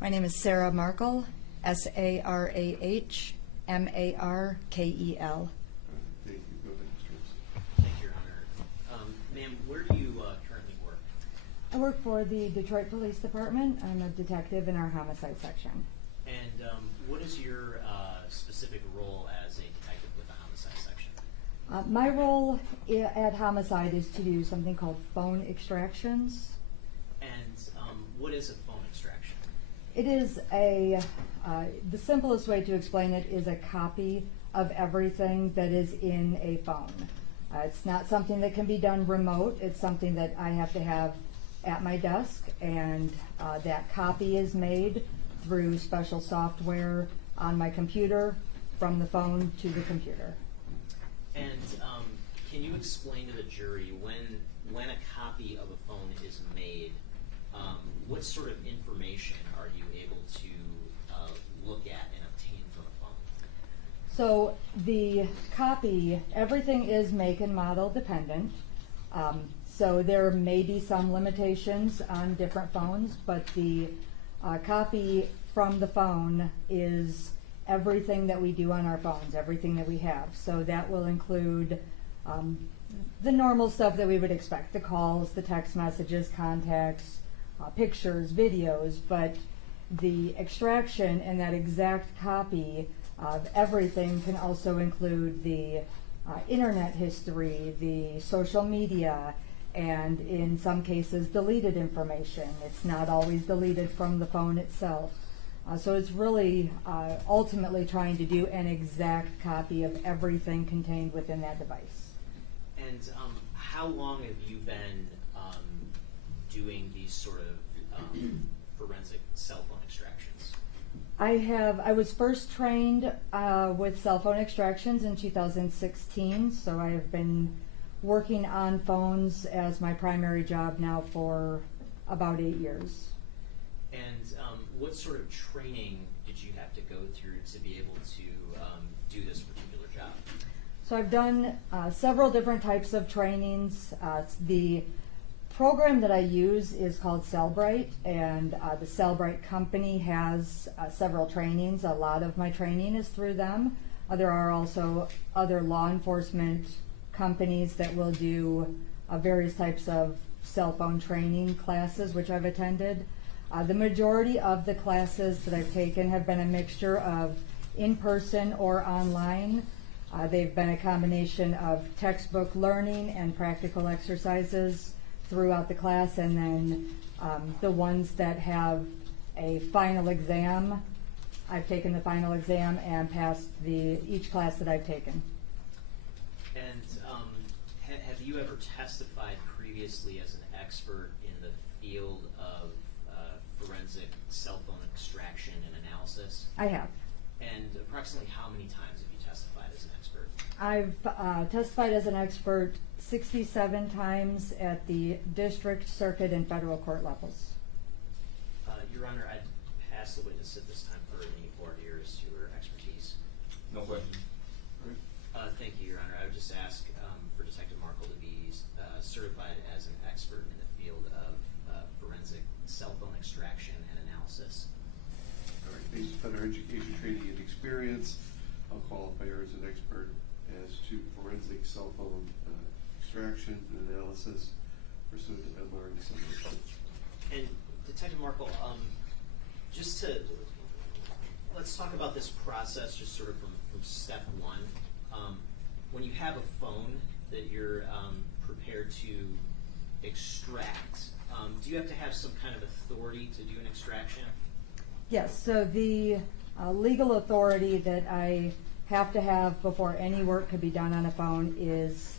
My name is Sarah Markel, Sarahmarkel. Thank you. Go ahead, Mr. Rhodes. Thank you, Your Honor. Ma'am, where do you currently work? I work for the Detroit Police Department. I'm a detective in our homicide section. And what is your specific role as a detective with the homicide section? My role at homicide is to do something called phone extractions. And what is a phone extraction? It is the simplest way to explain it is a copy of everything that is in a phone. It's not something that can be done remote. It's something that I have to have at my desk, and that copy is made through special software on my computer from the phone to the computer. And can you explain to the jury when a copy of a phone is made, what sort of information are you able to look at and obtain from a phone? So the copy, everything is make and model dependent. So there may be some limitations on different phones, but the copy from the phone is everything that we do on our phones, everything that we have. So that will include the normal stuff that we would expect, the calls, the text messages, contacts, pictures, videos, but the extraction and that exact copy of everything can also include the internet history, the social media, and in some cases deleted information. It's not always deleted from the phone itself. So it's really ultimately trying to do an exact copy of everything contained within that device. And how long have you been doing these sort of forensic cell phone extractions? I was first trained with cell phone extractions in 2016, so I have been working on phones as my primary job now for about 8 years. And what sort of training did you have to go through to be able to do this particular job? So I've done several different types of trainings. The program that I use is called Cellbrite, and the Cellbrite company has several trainings. A lot of my training is through them. There are also other law enforcement companies that will do various types of cell phone training classes, which I've attended. The majority of the classes that I've taken have been a mixture of in-person or online. They've been a combination of textbook learning and practical exercises throughout the class, and then the ones that have a final exam, I've taken the final exam and passed each class that I've taken. And have you ever testified previously as an expert in the field of forensic cell phone extraction and analysis? I have. And approximately how many times have you testified as an expert? I've testified as an expert 67 times at the district, circuit, and federal court levels. Your Honor, I'd ask the witness at this time for any voir dire to her expertise. No questions. Thank you, Your Honor. I would just ask for Detective Markel to be certified as an expert in the field of forensic cell phone extraction and analysis. All right, based upon her education, training, and experience, I'll qualify her as an expert as to forensic cell phone extraction and analysis pursuant to MR December. And Detective Markel, let's talk about this process just sort of from step one. When you have a phone that you're prepared to extract, do you have to have some kind of authority to do an extraction? Yes, so the legal authority that I have to have before any work could be done on a phone is,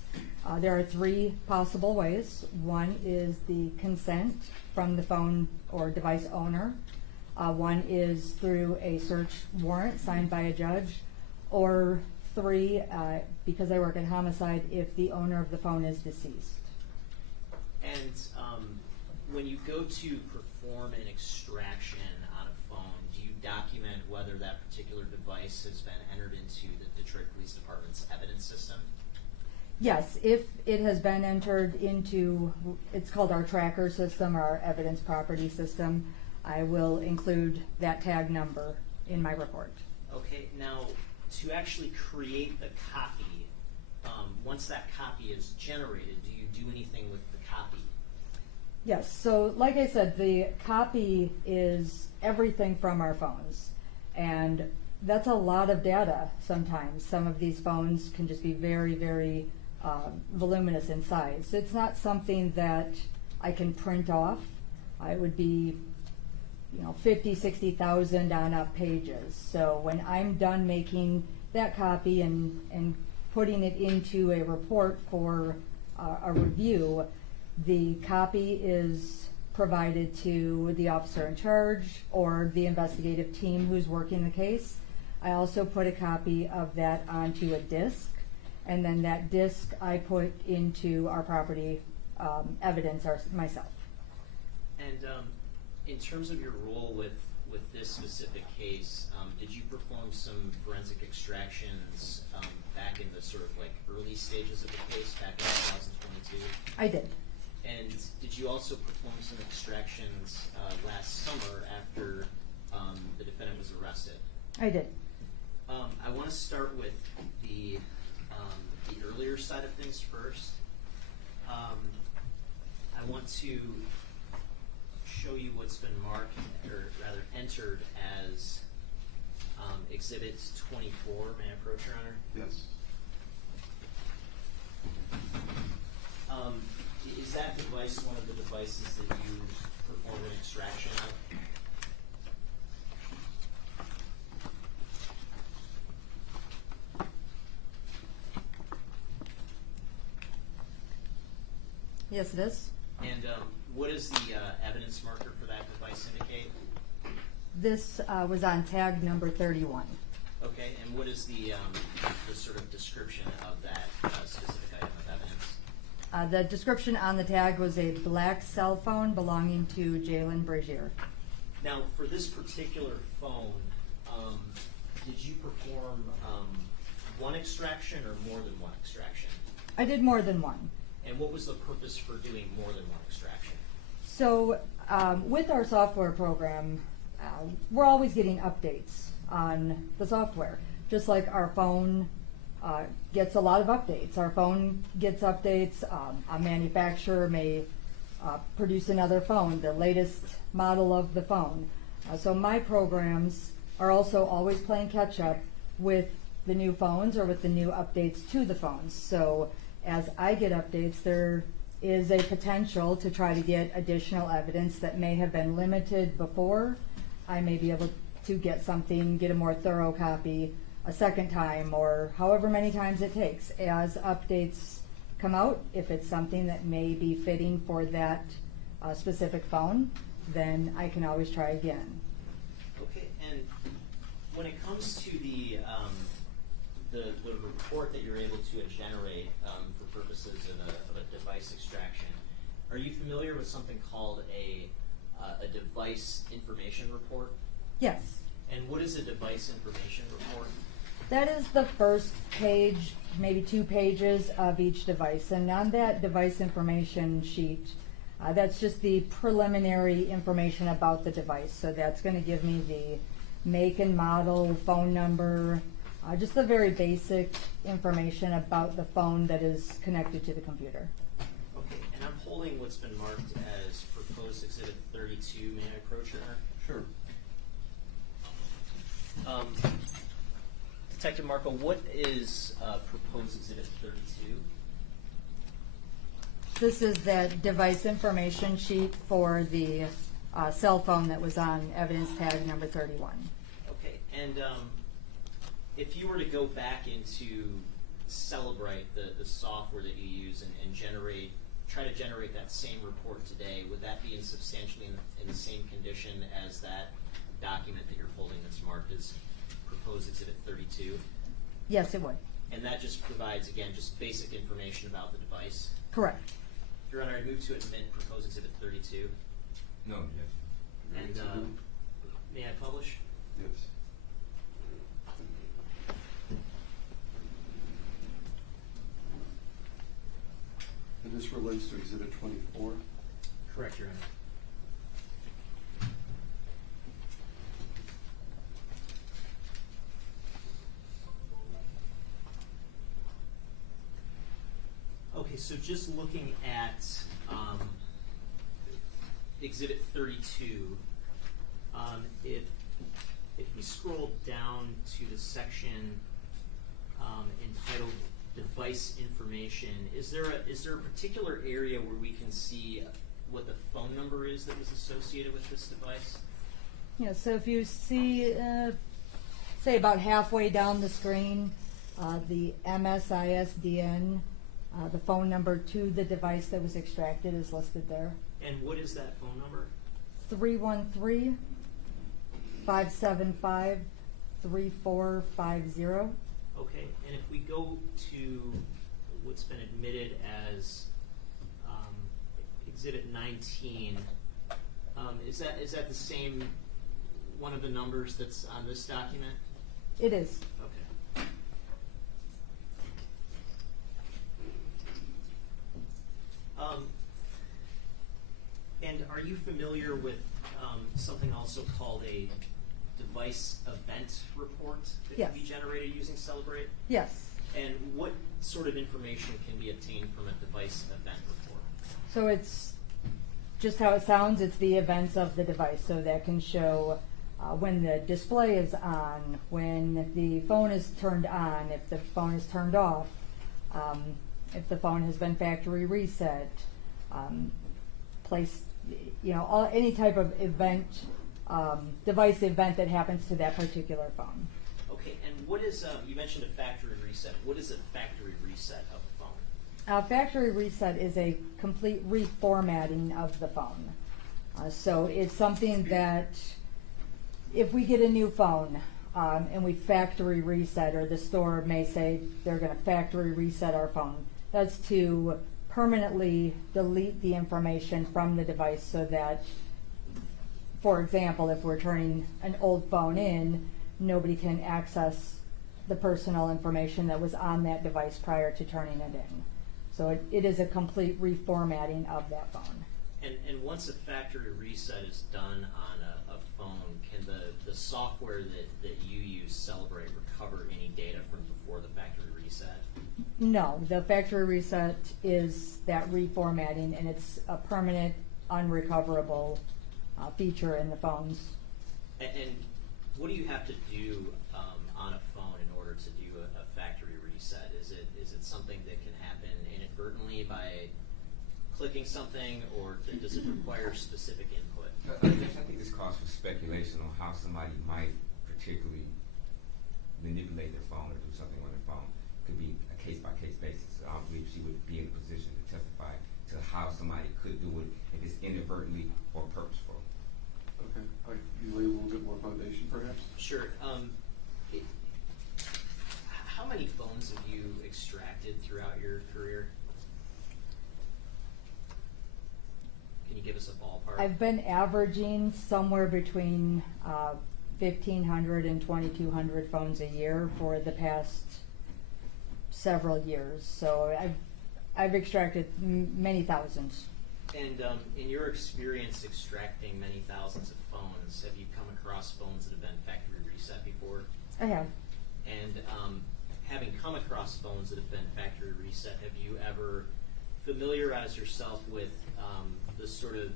there are three possible ways. One is the consent from the phone or device owner. One is through a search warrant signed by a judge, or three, because I work in homicide, if the owner of the phone is deceased. And when you go to perform an extraction on a phone, do you document whether that particular device has been entered into the Detroit Police Department's evidence system? Yes, if it has been entered into, it's called our tracker system, our evidence property system. I will include that tag number in my report. Okay, now to actually create the copy, once that copy is generated, do you do anything with the copy? Yes, so like I said, the copy is everything from our phones, and that's a lot of data sometimes. Some of these phones can just be very, very voluminous in size. It's not something that I can print off. It would be 50, 60,000 on up pages. So when I'm done making that copy and putting it into a report for a review, the copy is provided to the officer in charge or the investigative team who's working the case. I also put a copy of that onto a disc, and then that disc I put into our property evidence myself. And in terms of your role with this specific case, did you perform some forensic extractions back in the sort of like early stages of the case back in 2022? I did. And did you also perform some extractions last summer after the defendant was arrested? I did. I want to start with the earlier side of things first. I want to show you what's been marked, or rather entered as Exhibit 24. May I approach, Your Honor? Yes. Is that device one of the devices that you performed an extraction of? Yes, it is. And what does the evidence marker for that device indicate? This was on tag number 31. Okay, and what is the sort of description of that specific item of evidence? The description on the tag was a black cell phone belonging to Jaylin Brazier. Now, for this particular phone, did you perform one extraction or more than one extraction? I did more than one. And what was the purpose for doing more than one extraction? So with our software program, we're always getting updates on the software. Just like our phone gets a lot of updates. Our phone gets updates. A manufacturer may produce another phone, the latest model of the phone. So my programs are also always playing catch up with the new phones or with the new updates to the phones. So as I get updates, there is a potential to try to get additional evidence that may have been limited before. I may be able to get a more thorough copy a second time, or however many times it takes. As updates come out, if it's something that may be fitting for that specific phone, then I can always try again. Okay, and when it comes to the report that you're able to generate for purposes of a device extraction, are you familiar with something called a device information report? Yes. And what is a device information report? That is the first page, maybe 2 pages of each device. And on that device information sheet, that's just the preliminary information about the device. So that's going to give me the make and model, phone number, just the very basic information about the phone that is connected to the computer. Okay, and I'm holding what's been marked as proposed Exhibit 32. May I approach her? Sure. Detective Markel, what is proposed Exhibit 32? This is that device information sheet for the cell phone that was on evidence tag number 31. Okay, and if you were to go back into Celebrate, the software that you use, and try to generate that same report today, would that be substantially in the same condition as that document that you're holding that's marked as proposed Exhibit 32? Yes, it would. And that just provides, again, just basic information about the device? Correct. Your Honor, I move to admit proposed Exhibit 32. No, yes. And may I publish? Yes. And this relates to Exhibit 24? Correct, Your Honor. So just looking at Exhibit 32, if we scroll down to the section entitled Device Information, is there a particular area where we can see what the phone number is that was associated with this device? Yeah, so if you see, say about halfway down the screen, the MSISDN, the phone number to the device that was extracted is listed there. And what is that phone number? 313-575-3450. Okay, and if we go to what's been admitted as Exhibit 19, is that the same one of the numbers that's on this document? It is. Okay. And are you familiar with something also called a device event report that Yes. can be generated using Celebrate? Yes. And what sort of information can be obtained from a device event report? So it's just how it sounds. It's the events of the device. So that can show when the display is on, when the phone is turned on, if the phone is turned off, if the phone has been factory reset, placed, any type of event, device event that happens to that particular phone. Okay, and what is, you mentioned a factory reset. What is a factory reset of a phone? Factory reset is a complete reformatting of the phone. So it's something that if we get a new phone and we factory reset, or the store may say they're going to factory reset our phone, that's to permanently delete the information from the device so that, for example, if we're turning an old phone in, nobody can access the personal information that was on that device prior to turning it in. So it is a complete reformatting of that phone. And once a factory reset is done on a phone, can the software that you use, Celebrate, recover any data from before the factory reset? No, the factory reset is that reformatting, and it's a permanent, unrecoverable feature in the phones. And what do you have to do on a phone in order to do a factory reset? Is it something that can happen inadvertently by clicking something, or does it require specific input? I think this calls for speculation on how somebody might particularly manipulate their phone or do something on their phone. Could be a case-by-case basis. I don't believe she would be in a position to testify to how somebody could do it if it's inadvertently or purposeful. Okay, you lay a little bit more foundation, perhaps? Sure. How many phones have you extracted throughout your career? Can you give us a ballpark? I've been averaging somewhere between 1,500 and 2,200 phones a year for the past several years. So I've extracted many thousands. And in your experience extracting many thousands of phones, have you come across phones that have been factory reset before? I have. And having come across phones that have been factory reset, have you ever familiarized yourself with the sort of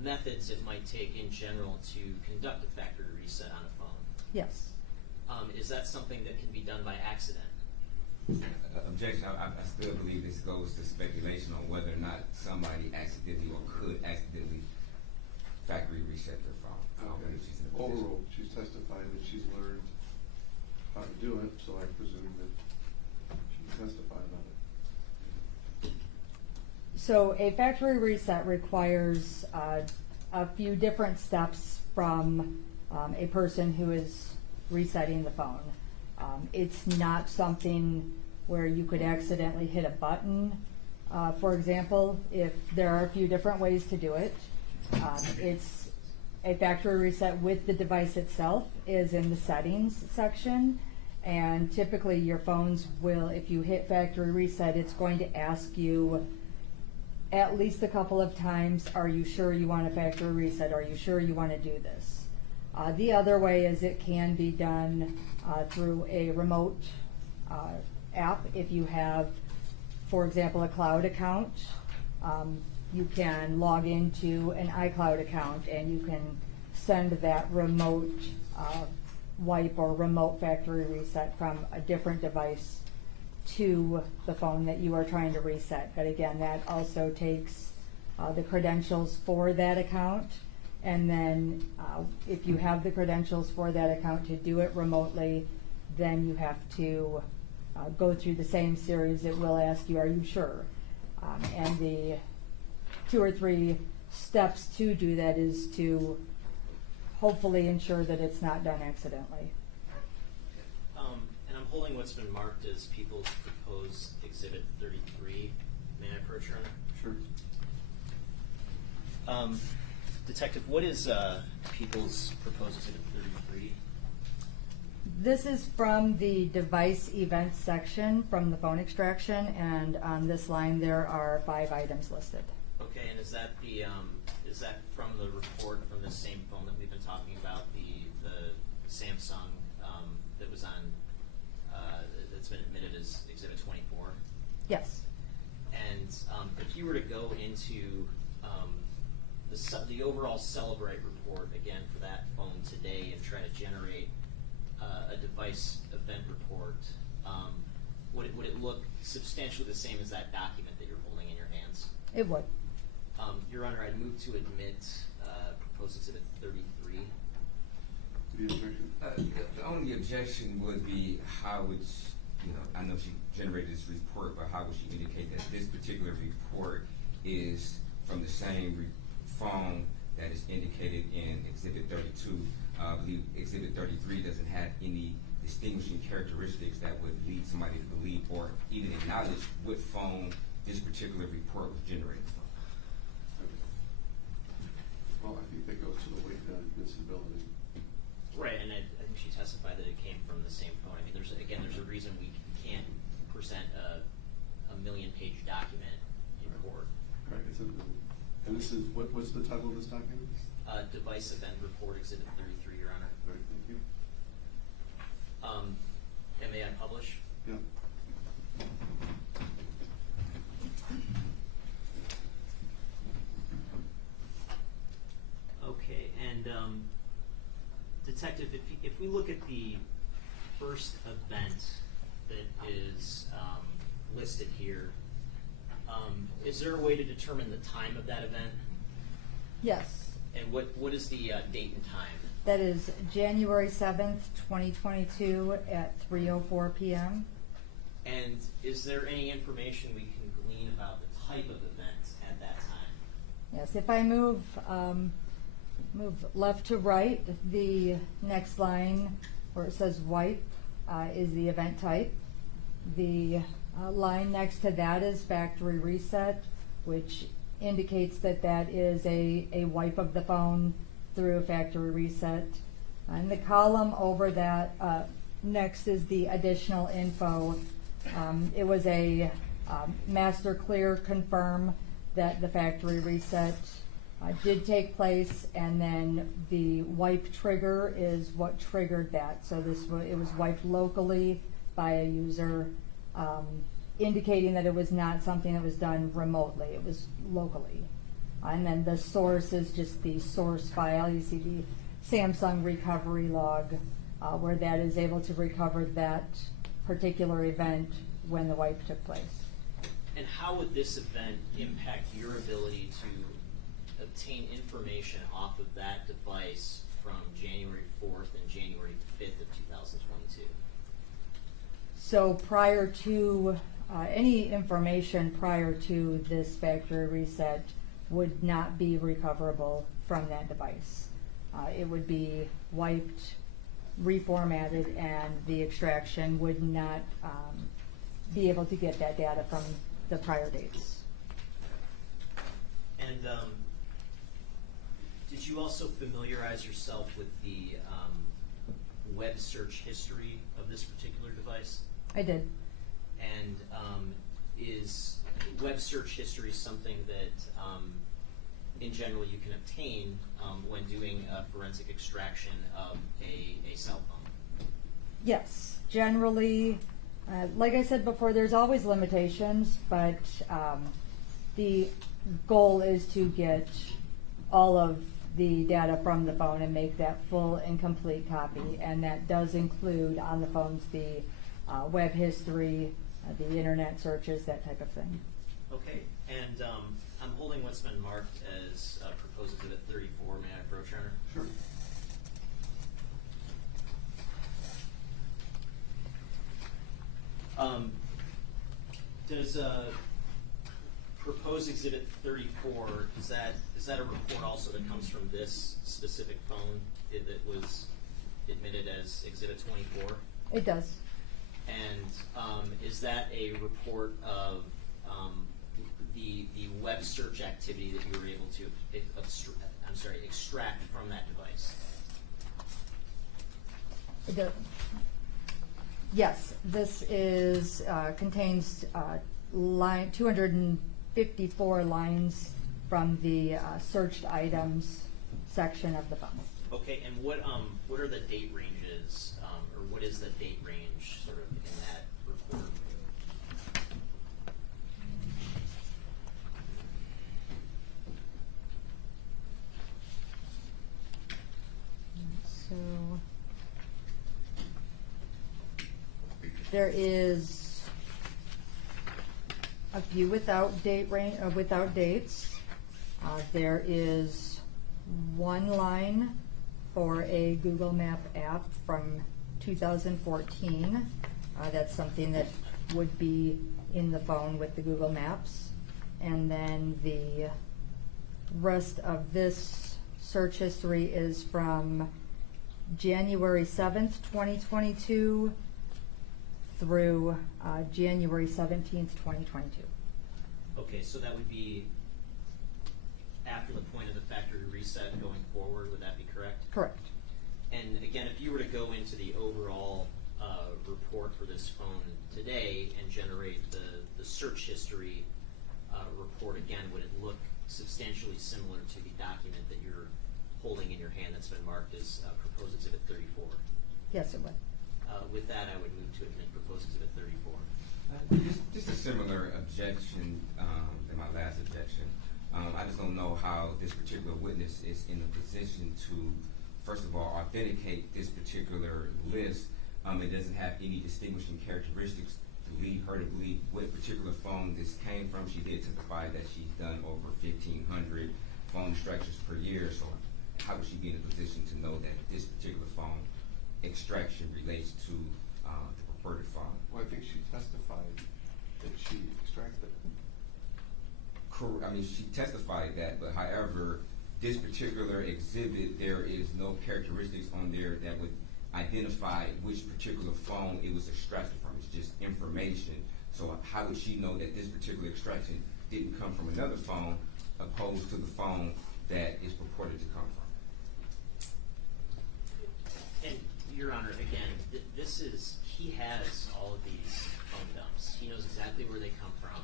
methods it might take in general to conduct a factory reset on a phone? Yes. Is that something that can be done by accident? Objection. I still believe this goes to speculation on whether or not somebody accidentally or could accidentally factory reset their phone. I don't believe she's in a position. Overall, she's testified that she's learned how to do it, so I presume that she can testify about it. So a factory reset requires a few different steps from a person who is resetting the phone. It's not something where you could accidentally hit a button. For example, if there are a few different ways to do it, it's a factory reset with the device itself is in the settings section, and typically your phones will, if you hit factory reset, it's going to ask you at least a couple of times, are you sure you want a factory reset? Are you sure you want to do this? The other way is it can be done through a remote app if you have for example, a cloud account. You can log into an iCloud account and you can send that remote wipe or remote factory reset from a different device to the phone that you are trying to reset. But again, that also takes the credentials for that account. And then if you have the credentials for that account to do it remotely, then you have to go through the same series. It will ask you, are you sure? And the 2 or 3 steps to do that is to hopefully ensure that it's not done accidentally. And I'm holding what's been marked as People's Proposed Exhibit 33. May I approach, Your Honor? Detective, what is People's Proposed Exhibit 33? This is from the device events section from the phone extraction, and on this line there are 5 items listed. Okay, and is that from the report from the same phone that we've been talking about, the Samsung that was on that's been admitted as Exhibit 24? Yes. And if you were to go into the overall Celebrate report again for that phone today and try to generate a device event report, would it look substantially the same as that document that you're holding in your hands? It would. Your Honor, I'd move to admit Proposed Exhibit 33. The objection? The only objection would be how would I know she generated this report, but how would she indicate that this particular report is from the same phone that is indicated in Exhibit 32? I believe Exhibit 33 doesn't have any distinguishing characteristics that would lead somebody to believe or even acknowledge what phone this particular report was generated from. Well, I think that goes to the weight of admissibility. Right, and I think she testified that it came from the same phone. I mean, there's a reason we can't present a 1,000,000-page document in court. Right. And this is what's the title of this document? Device Event Report Exhibit 33, Your Honor. All right, thank you. And may I publish? Yeah. Okay, and Detective, if we look at the first event that is listed here, is there a way to determine the time of that event? Yes. And what is the date and time? That is January 7th, 2022 at 3:04 p.m. And is there any information we can glean about the type of event at that time? Yes, if I move left to right, the next line where it says wipe is the event type. The line next to that is factory reset, which indicates that that is a wipe of the phone through a factory reset. And the column over that next is the additional info. It was a master clear confirm that the factory reset did take place, and then the wipe trigger is what triggered that. So it was wiped locally by a user, indicating that it was not something that was done remotely, it was locally. And then the source is just the source file. You see the Samsung recovery log, where that is able to recover that particular event when the wipe took place. And how would this event impact your ability to obtain information off of that device from January 4th and January 5th of 2022? So prior to any information prior to this factory reset would not be recoverable from that device. It would be wiped, reformatted, and the extraction would not be able to get that data from the prior dates. And did you also familiarize yourself with the web search history of this particular device? I did. And is web search history something that, in general, you can obtain when doing a forensic extraction of a cell phone? Yes, generally Like I said before, there's always limitations, but the goal is to get all of the data from the phone and make that full and complete copy, and that does include on the phones the web history, the internet searches, that type of thing. Okay, and I'm holding what's been marked as proposed exhibit 34. May I approach, Your Honor? Sure. Does proposed exhibit 34, is that a report also that comes from this specific phone that was admitted as exhibit 24? It does. And is that a report of the web search activity that you were able to extract from that device? It does. Yes, this is contains 254 lines from the searched items section of the phone. Okay, and what are the date ranges, or what is the date range sort of in that report? So there is a few without dates. There is one line for a Google Map app from 2014. That's something that would be in the phone with the Google Maps. And then the rest of this search history is from January 7th, 2022 through January 17th, 2022. Okay, so that would be after the point of the factory reset going forward, would that be correct? Correct. And again, if you were to go into the overall report for this phone today and generate the search history report again, would it look substantially similar to the document that you're holding in your hand that's been marked as proposed exhibit 34? Yes, it would. With that, I would move to admit proposed exhibit 34. Just a similar objection than my last objection. I just don't know how this particular witness is in a position to, first of all, authenticate this particular list. It doesn't have any distinguishing characteristics to lead her to believe what particular phone this came from. She did testify that she's done over 1,500 phone extractions per year, so how would she be in a position to know that this particular phone extraction relates to the purported phone? Well, I think she testified that she extracted it. I mean, she testified that, but however, this particular exhibit, there is no characteristics on there that would identify which particular phone it was extracted from. It's just information. So how would she know that this particular extraction didn't come from another phone opposed to the phone that is purported to come from? And Your Honor, again, he has all of these phone dumps. He knows exactly where they come from.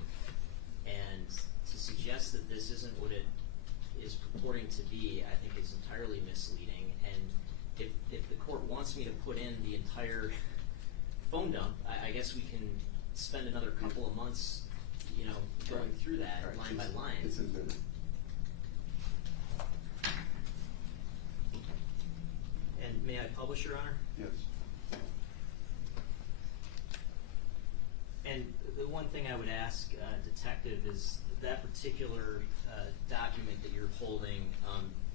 And to suggest that this isn't what it is purporting to be, I think is entirely misleading. And if the court wants me to put in the entire phone dump, I guess we can spend another couple of months, going through that line by line. It's admitted. And may I publish, Your Honor? Yes. And the one thing I would ask, Detective, is that particular document that you're holding,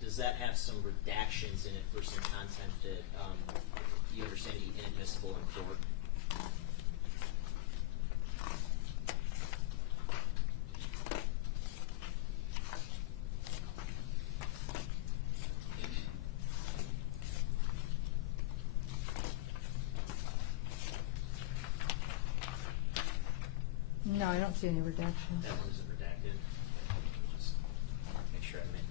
does that have some redactions in it for some content that you understand to be inadmissible in court? No, I don't see any redactions. That one isn't redacted. Just make sure I made.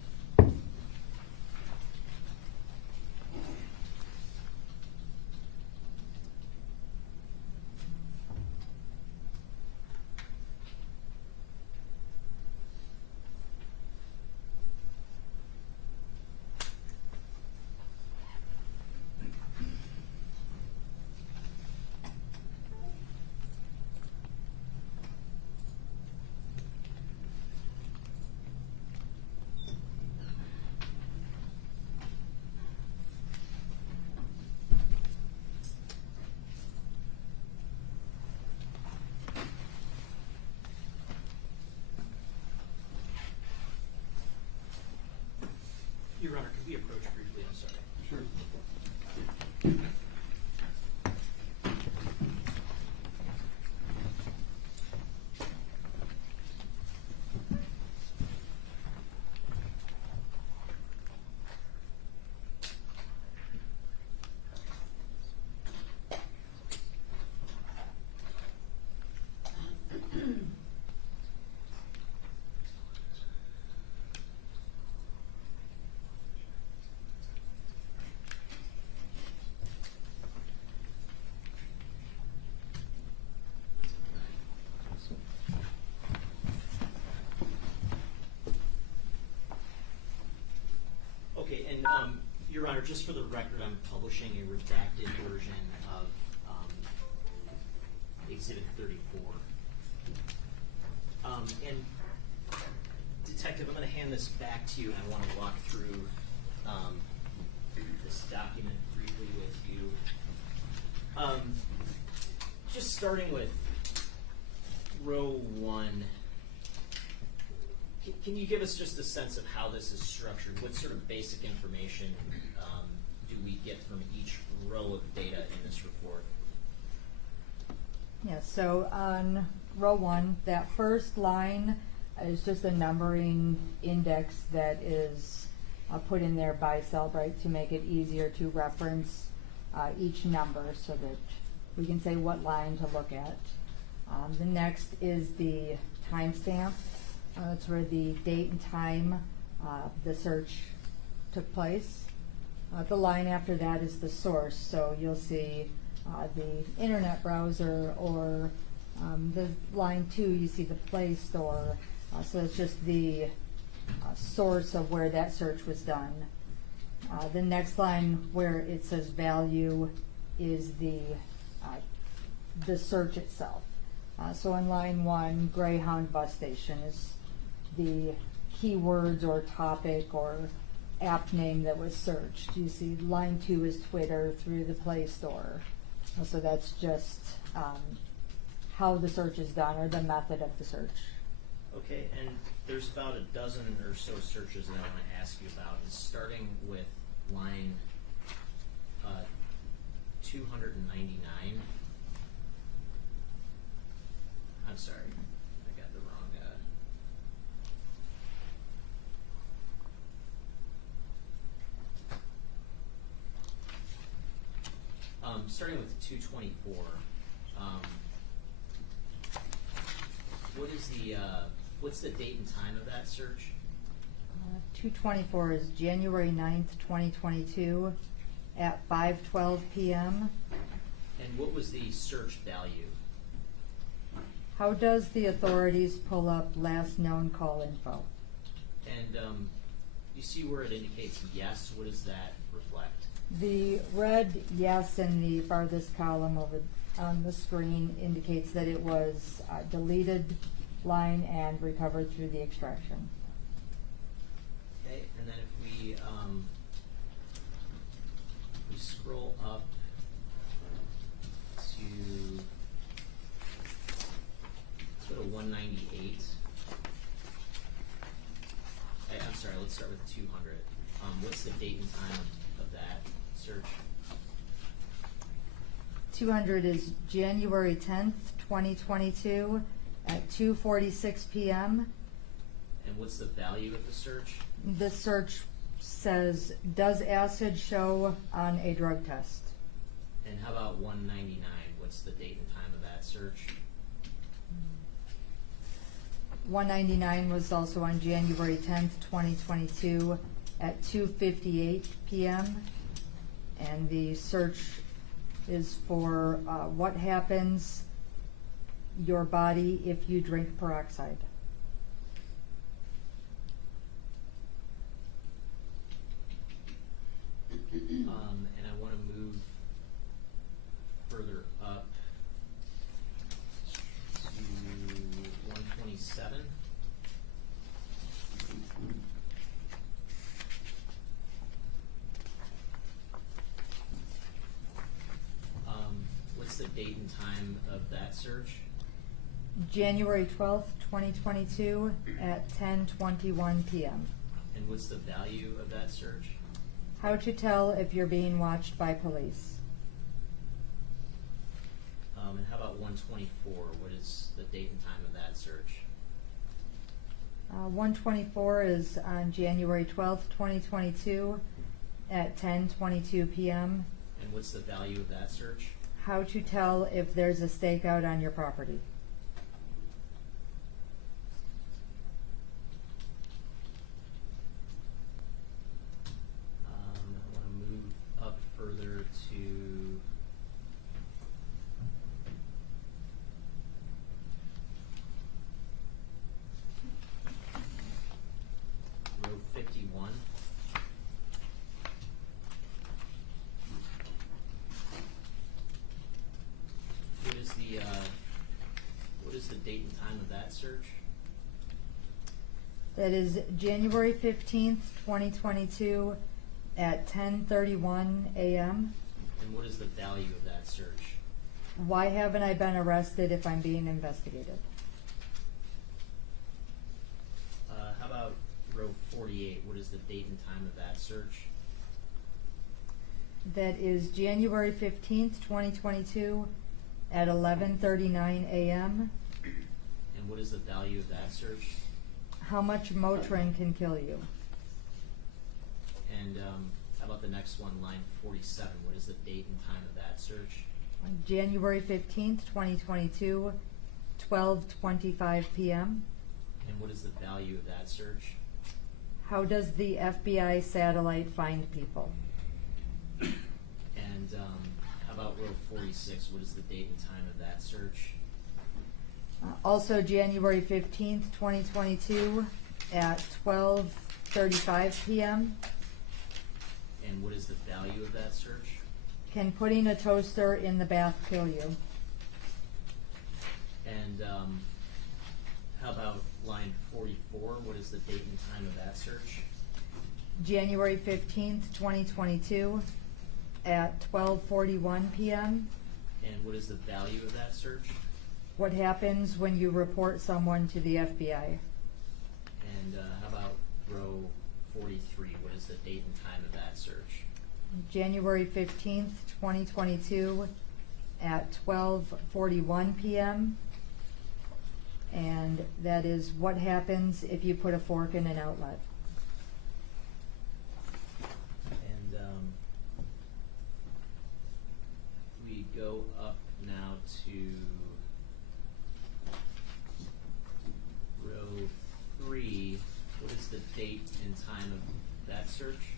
Your Honor, could we approach briefly? I'm sorry. Sure. Okay, and Your Honor, just for the record, I'm publishing a redacted version of Exhibit 34. And Detective, I'm going to hand this back to you, and I want to walk through this document briefly with you. Just starting with row 1. Can you give us just a sense of how this is structured? What sort of basic information do we get from each row of data in this report? Yeah, so on row 1, that first line is just a numbering index that is put in there by Cellbrite to make it easier to reference each number so that we can say what line to look at. The next is the timestamp. It's where the date and time the search took place. The line after that is the source, so you'll see the internet browser, or the line 2 you see the Play Store, so it's just the source of where that search was done. The next line where it says value is the search itself. So in line 1, Greyhound bus station is the keywords or topic or app name that was searched. You see line 2 is Twitter through the Play Store. So that's just how the search is done, or the method of the search. Okay, and there's about a dozen or so searches that I want to ask you about. And starting with line 299. I'm sorry, I got the wrong. Starting with 224. What's the date and time of that search? 224 is January 9th, 2022 at 5:12 p.m. And what was the search value? How does the authorities pull up last known call info? And you see where it indicates yes. What does that reflect? The red yes in the farthest column over on the screen indicates that it was a deleted line and recovered through the extraction. Okay, and then if we scroll up to, let's go to 198. I'm sorry, let's start with 200. What's the date and time of that search? 200 is January 10th, 2022 at 2:46 p.m. And what's the value of the search? The search says, does acid show on a drug test? And how about 199? What's the date and time of that search? 199 was also on January 10th, 2022 at 2:58 p.m. And the search is for what happens your body if you drink peroxide. And I want to move further up to 127. What's the date and time of that search? January 12th, 2022 at 10:21 p.m. And And what's the value of that search? How to tell if you're being watched by police. And how about 124? What is the date and time of that search? 124 is on January 12th, 2022 at 10:22 p.m. And what's the value of that search? How to tell if there's a stakeout on your property. I want to move up further to row 51. What is the date and time of that search? That is January 15th, 2022 at 10:31 a.m. And what is the value of that search? Why haven't I been arrested if I'm being investigated? How about row 48? What is the date and time of that search? That is January 15th, 2022 at 11:39 a.m. And what is the value of that search? How much Motrin can kill you? And how about the next one, line 47? What is the date and time of that search? January 15th, 2022, 12:25 p.m. And what is the value of that search? How does the FBI satellite find people? And how about row 46? What is the date and time of that search? Also January 15th, 2022 at 12:35 p.m. And what is the value of that search? Can putting a toaster in the bath kill you? And how about line 44? What is the date and time of that search? January 15th, 2022 at 12:41 p.m. And what is the value of that search? What happens when you report someone to the FBI? And how about row 43? What is the date and time of that search? January 15th, 2022 at 12:41 p.m. And that is what happens if you put a fork in an outlet. And we go up now to row 3. What is the date and time of that search?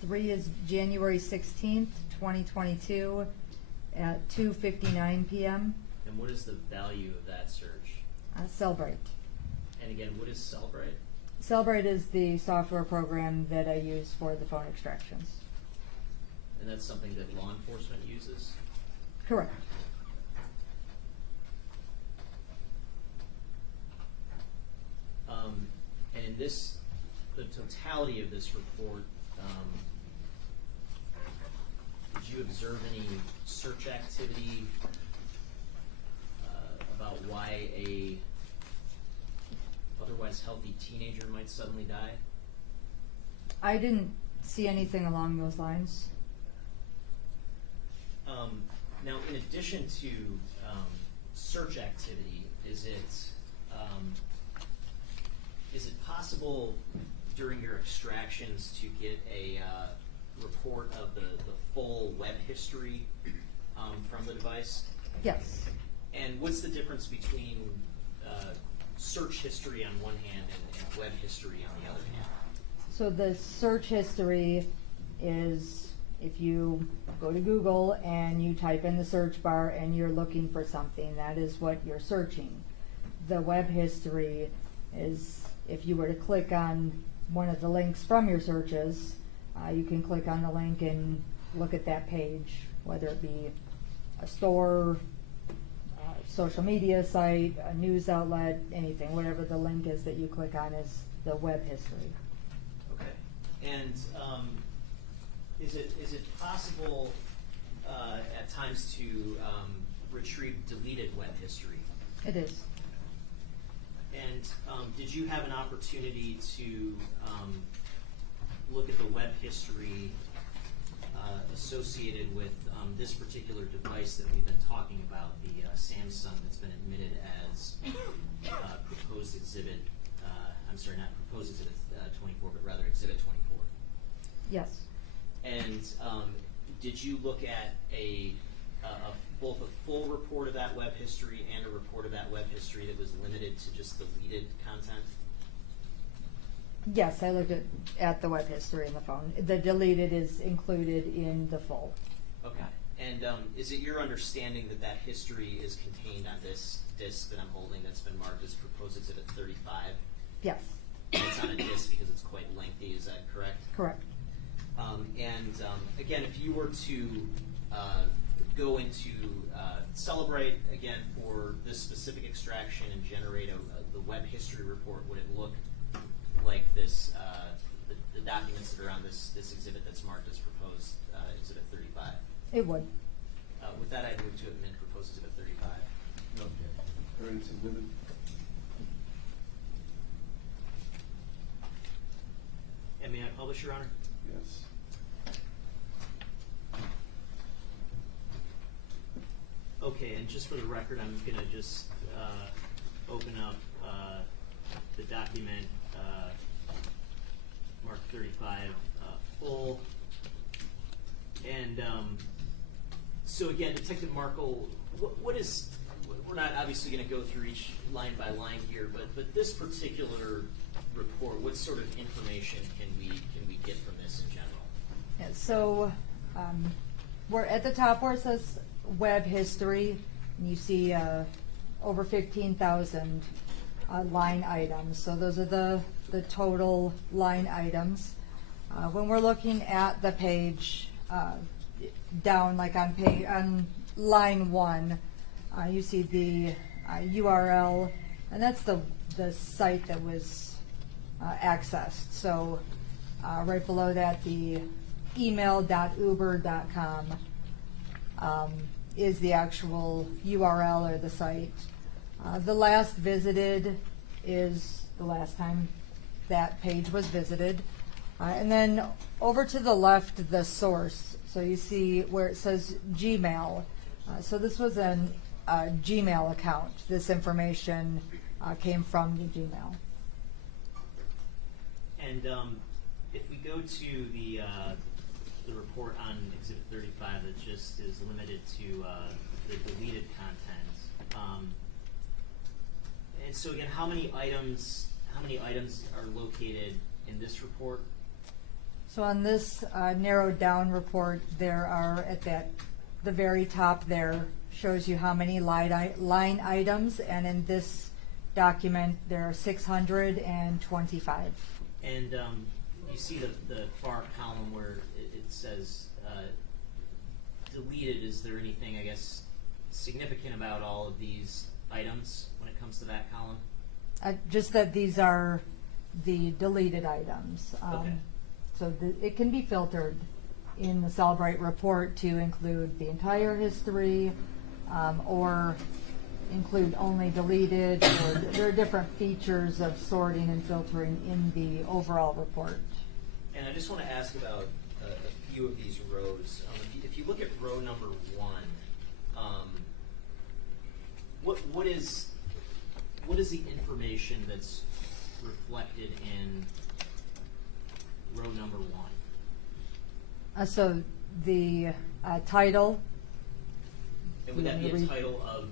3 is January 16th, 2022 at 2:59 p.m. And what is the value of that search? Cellbrite. And again, what is Cellbrite? Cellbrite is the software program that I use for the phone extractions. And that's something that law enforcement uses? Correct. And in this, the totality of this report, did you observe any search activity about why a otherwise healthy teenager might suddenly die? I didn't see anything along those lines. Now, in addition to search activity, is it possible during your extractions to get a report of the full web history from the device? Yes. And what's the difference between search history on one hand and web history on the other hand? So the search history is if you go to Google and you type in the search bar and you're looking for something, that is what you're searching. The web history is if you were to click on one of the links from your searches, you can click on the link and look at that page, whether it be a store, social media site, a news outlet, anything, whatever the link is that you click on is the web history. Okay. And is it possible at times to retrieve deleted web history? It is. And did you have an opportunity to look at the web history associated with this particular device that we've been talking about, the Samsung that's been admitted as proposed exhibit, I'm sorry, not proposed exhibit 24, but rather exhibit 24? Yes. And did you look at both a full report of that web history and a report of that web history that was limited to just deleted content? Yes, I looked at the web history in the phone. The deleted is included in the full. Okay. And is it your understanding that that history is contained on this disc that I'm holding that's been marked as proposed exhibit 35? Yes. And it's on a disc because it's quite lengthy, is that correct? Correct. Again, if you were to go into Celebrate, again, for this specific extraction and generate the web history report, would it look like this, the documents that are on this exhibit that's marked as proposed exhibit 35? It would. With that, I move to amend proposed exhibit 35. All right, it's amended. And may I publish, Your Honor? Yes. Okay, and just for the record, I'm going to just open up the document marked 35 full. And so again, Detective Markel, what is, we're not obviously going to go through each line by line here, but this particular report, what sort of information can we get from this in general? Yeah, so we're at the top where it says web history, and you see over 15,000 line items. So those are the total line items. When we're looking at the page down, like on line 1, you see the URL, and that's the site that was accessed. So right below that, the email.uber.com is the actual URL or the site. The last visited is the last time that page was visited. And then over to the left, the source. So you see where it says Gmail. So this was a Gmail account. This information came from the Gmail. And if we go to the report on Exhibit 35 that just is limited to the deleted content, and so again, how many items are located in this report? So on this narrowed down report, there are the very top there shows you how many line items, and in this document there are 625. And you see the far column where it says deleted. Is there anything, I guess, significant about all of these items when it comes to that column? Just that these are the deleted items. Okay. So it can be filtered in the Celebrate report to include the entire history, or include only deleted, or there are different features of sorting and filtering in the overall report. And I just want to ask about a few of these rows. If you look at row number 1, what is the information that's reflected in row number 1? So the title. And would that be a read? title of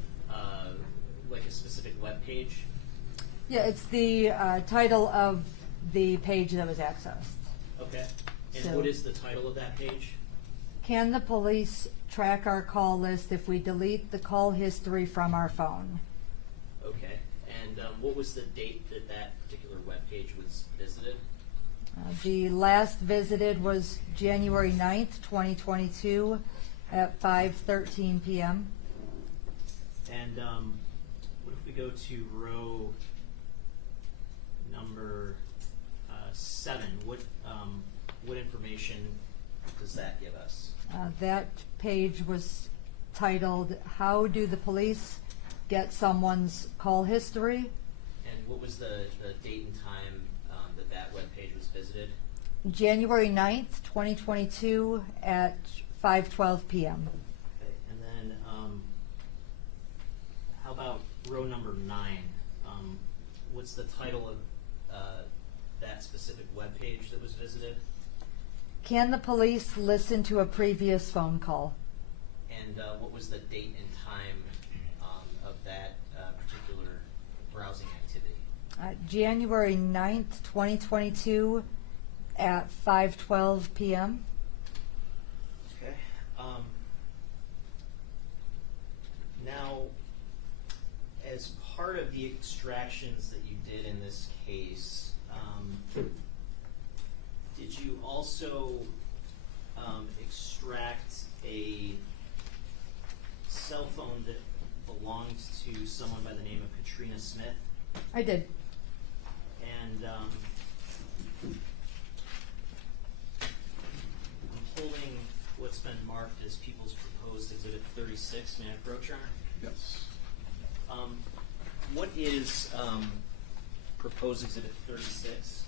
like a specific web page? Yeah, it's the title of the page that was accessed. Okay. And So- what is the title of that page? Can the police track our call list if we delete the call history from our phone? Okay. And what was the date that that particular web page was visited? The last visited was January 9th, 2022 at 5:13 p.m. And what if we go to row number 7? What information does that give us? That page was titled, "How do the police get someone's call history?" And what was the date and time that webpage was visited? January 9th, 2022 at 5:12 p.m. Okay, and then how about row number 9? What's the title of that specific webpage that was visited? Can the police listen to a previous phone call? And what was the date and time of that particular browsing activity? January 9th, 2022 at 5:12 p.m. Okay. Now, as part of the extractions that you did in this case, did you also extract a cell phone that belonged to someone by the name of Katrina Smith? I did. And I'm holding what's been marked as People's Proposed Exhibit 36. May I approach, Your Honor? Yes. What is Proposed Exhibit 36?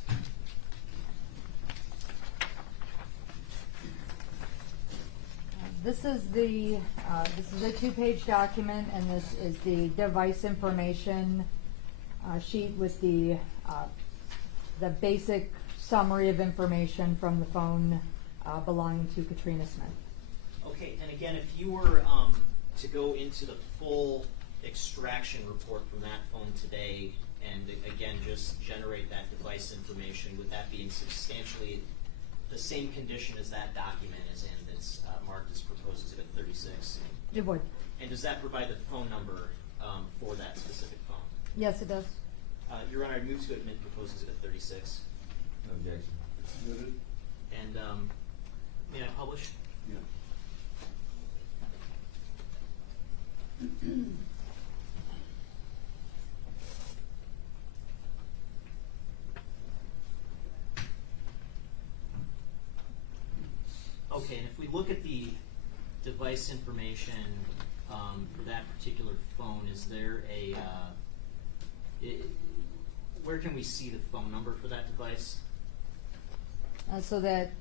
This is a 2-page document, and this is the device information sheet with the basic summary of information from the phone belonging to Katrina Smith. Okay, and again, if you were to go into the full extraction report from that phone today, and again, just generate that device information, would that be in substantially the same condition as that document is in that's marked as Proposed Exhibit 36? It would. And does that provide the phone number for that specific phone? Yes, it does. Your Honor, I move to admit Proposed Exhibit 36. No objection. Noted? And may I publish? Yeah. Okay, and if we look at the device information for that particular phone, is there a, where can we see the phone number for that device? So that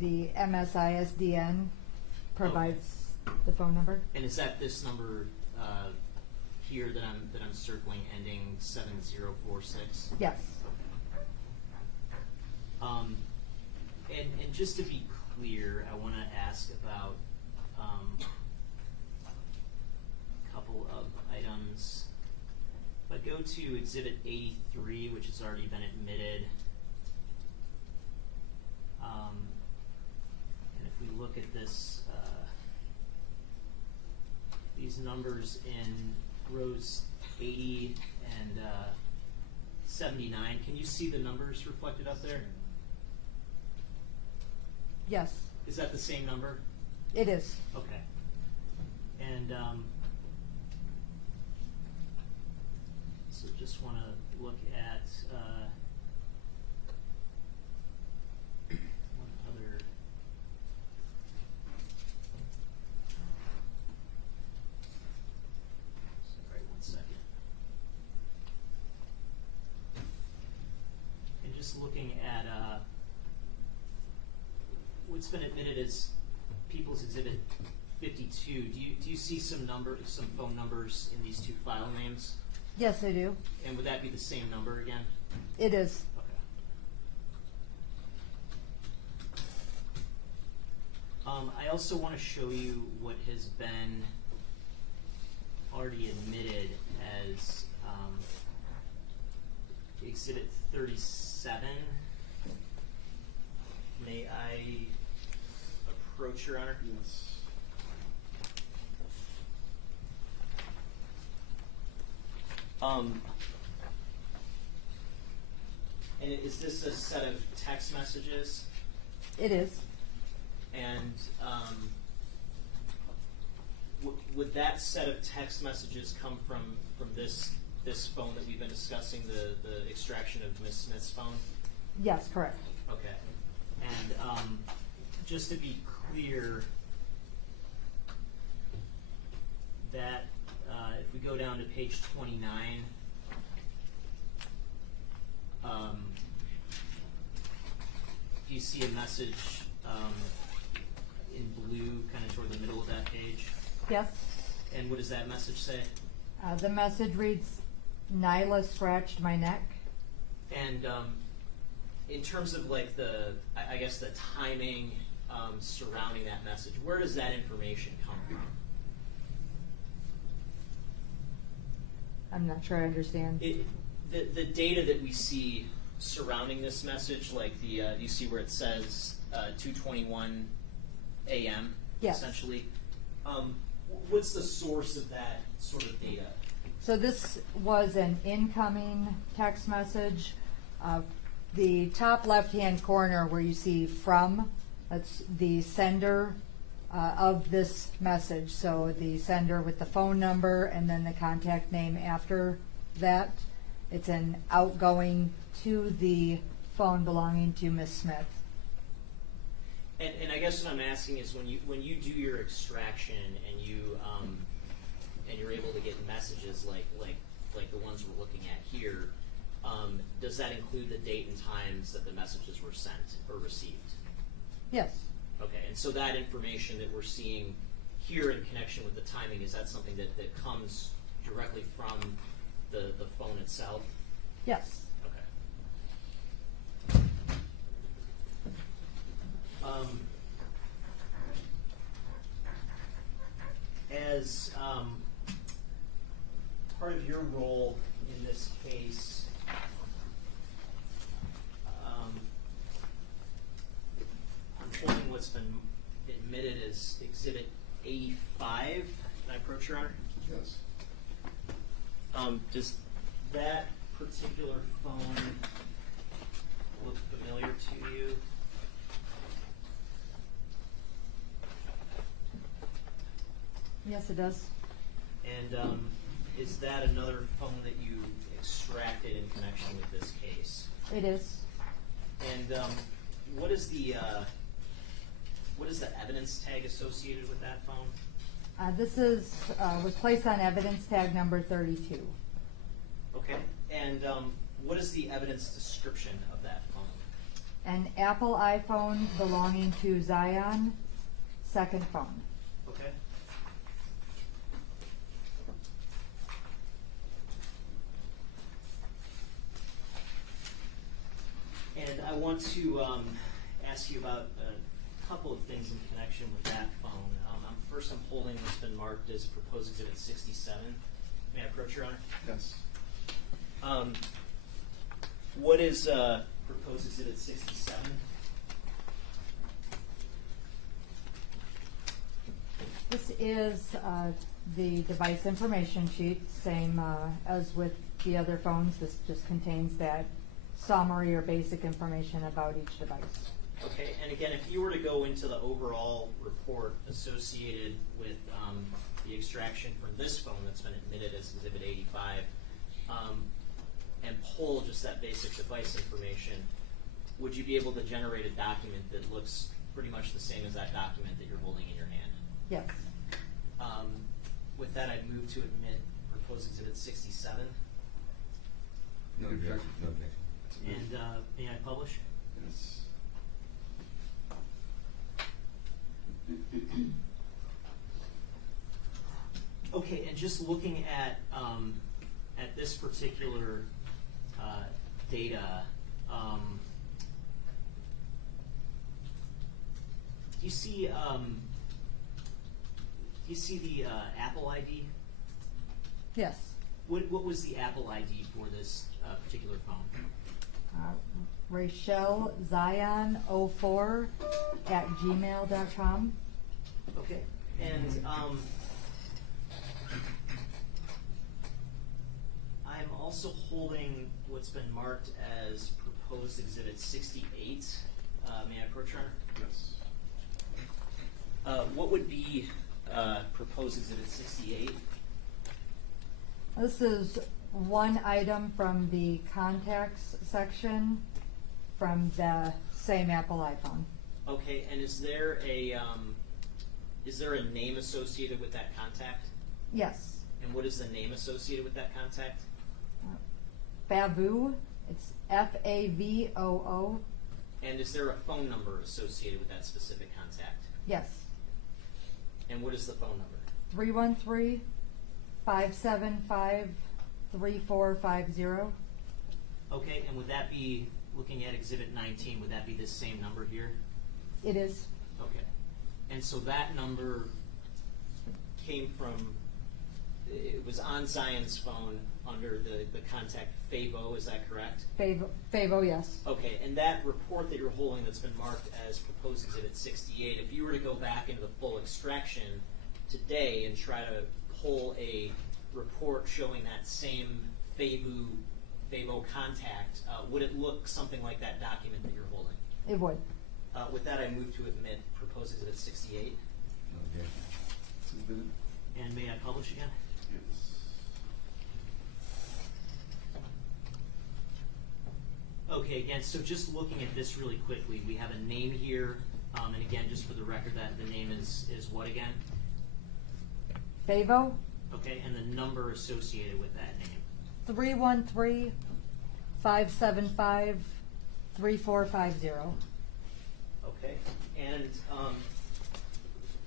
the MSISDN provides the phone number. And is that this number here that I'm circling, ending 7046? Yes. And just to be clear, I want to ask about a couple of items. If I go to Exhibit 83, which has already been admitted, and if we look at this, these numbers in rows 80 and 79, can you see the numbers reflected up there? Yes, Is that the same number? it is. Okay. And so just want to look at one other. Sorry, 1 second. And just looking at what's been admitted as People's Exhibit 52. Do you see some phone numbers in these two file names? Yes, I do. And would that be the same number again? It is. Okay. I also want to show you what has been already admitted as Exhibit 37. May I approach, Your Honor? Yes. And is this a set of text messages? It is. And would that set of text messages come from this phone that we've been discussing, the extraction of Ms. Smith's phone? Yes, correct. Okay. And just to be clear, that if we go down to page 29, do you see a message in blue, kind of toward the middle of that page? Yes. And what does that message say? The message reads, Nyla scratched my neck. And in terms of like I guess the timing surrounding that message, where does that information come from? I'm not sure I understand. The data that we see surrounding this message, like you see where it says 2:21 a.m. Yes. essentially. What's the source of that sort of data? So this was an incoming text message. The top left-hand corner where you see from, that's the sender of this message. So the sender with the phone number and then the contact name after that. It's an outgoing to the phone belonging to Miss Smith. And I guess what I'm asking is when you do your extraction and you're able to get messages like the ones we're looking at here, does that include the date and times that the messages were sent or received? Yes. Okay, and so that information that we're seeing here in connection with the timing, is that something that comes directly from the phone itself? Yes. Okay. As part of your role in this case, I'm holding what's been admitted as Exhibit 85. Can I approach, Your Honor? Yes. Does that particular phone look familiar to you? Yes, it does. And is that another phone that you extracted in connection with this case? It is. And what is the evidence tag associated with that phone? This was placed on evidence tag number 32. Okay. And what is the evidence description of that phone? An Apple iPhone belonging to Zion, second phone. Okay. And I want to ask you about a couple of things in connection with that phone. First, I'm holding what's been marked as proposed exhibit 67. May I approach, Your Honor? Yes. What is proposed exhibit 67? This is the device information sheet, same as with the other phones. This just contains that summary or basic information about each device. Okay, and again, if you were to go into the overall report associated with the extraction from this phone that's been admitted as Exhibit 85, and pull just that basic device information, would you be able to generate a document that looks pretty much the same as that document that you're holding in your hand? Yes. With that, I'd move to admit proposed Exhibit 67. No objection. No objection. And may I publish? Yes. Okay, and just looking at this particular data, do you see the Apple ID? Yes. What was the Apple ID for this particular phone? Rachel Zion 04 at gmail.com. Okay, and I'm also holding what's been marked as proposed exhibit 68. May I approach, Your Honor? Yes. What would be proposed exhibit 68? This is one item from the contacts section from the same Apple iPhone. Okay, and is there a name associated with that contact? Yes. And what is the name associated with that contact? Babu It's FAVOO. And is there a phone number associated with that specific contact? Yes. And what is the phone number? 313-575-3450. Okay, and would that be, looking at Exhibit 19, would that be this same number here? It is. Okay. And so that number came from, it was on Zion's phone under the contact FAVO, is that correct? FAVO, yes. Okay, and that report that you're holding that's been marked as proposed Exhibit 68, if you were to go back into the full extraction today and try to pull a report showing that same FAVO contact, would it look something like that document that you're holding? It would. With that, I move to admit proposed Exhibit 68. Okay. Submitted. And may I publish again? Yes. Okay, again, so just looking at this really quickly, we have a name here, and again, just for the record, that the name is what again? FAVO, Okay, and the number associated with that name. 313-575-3450. Okay, and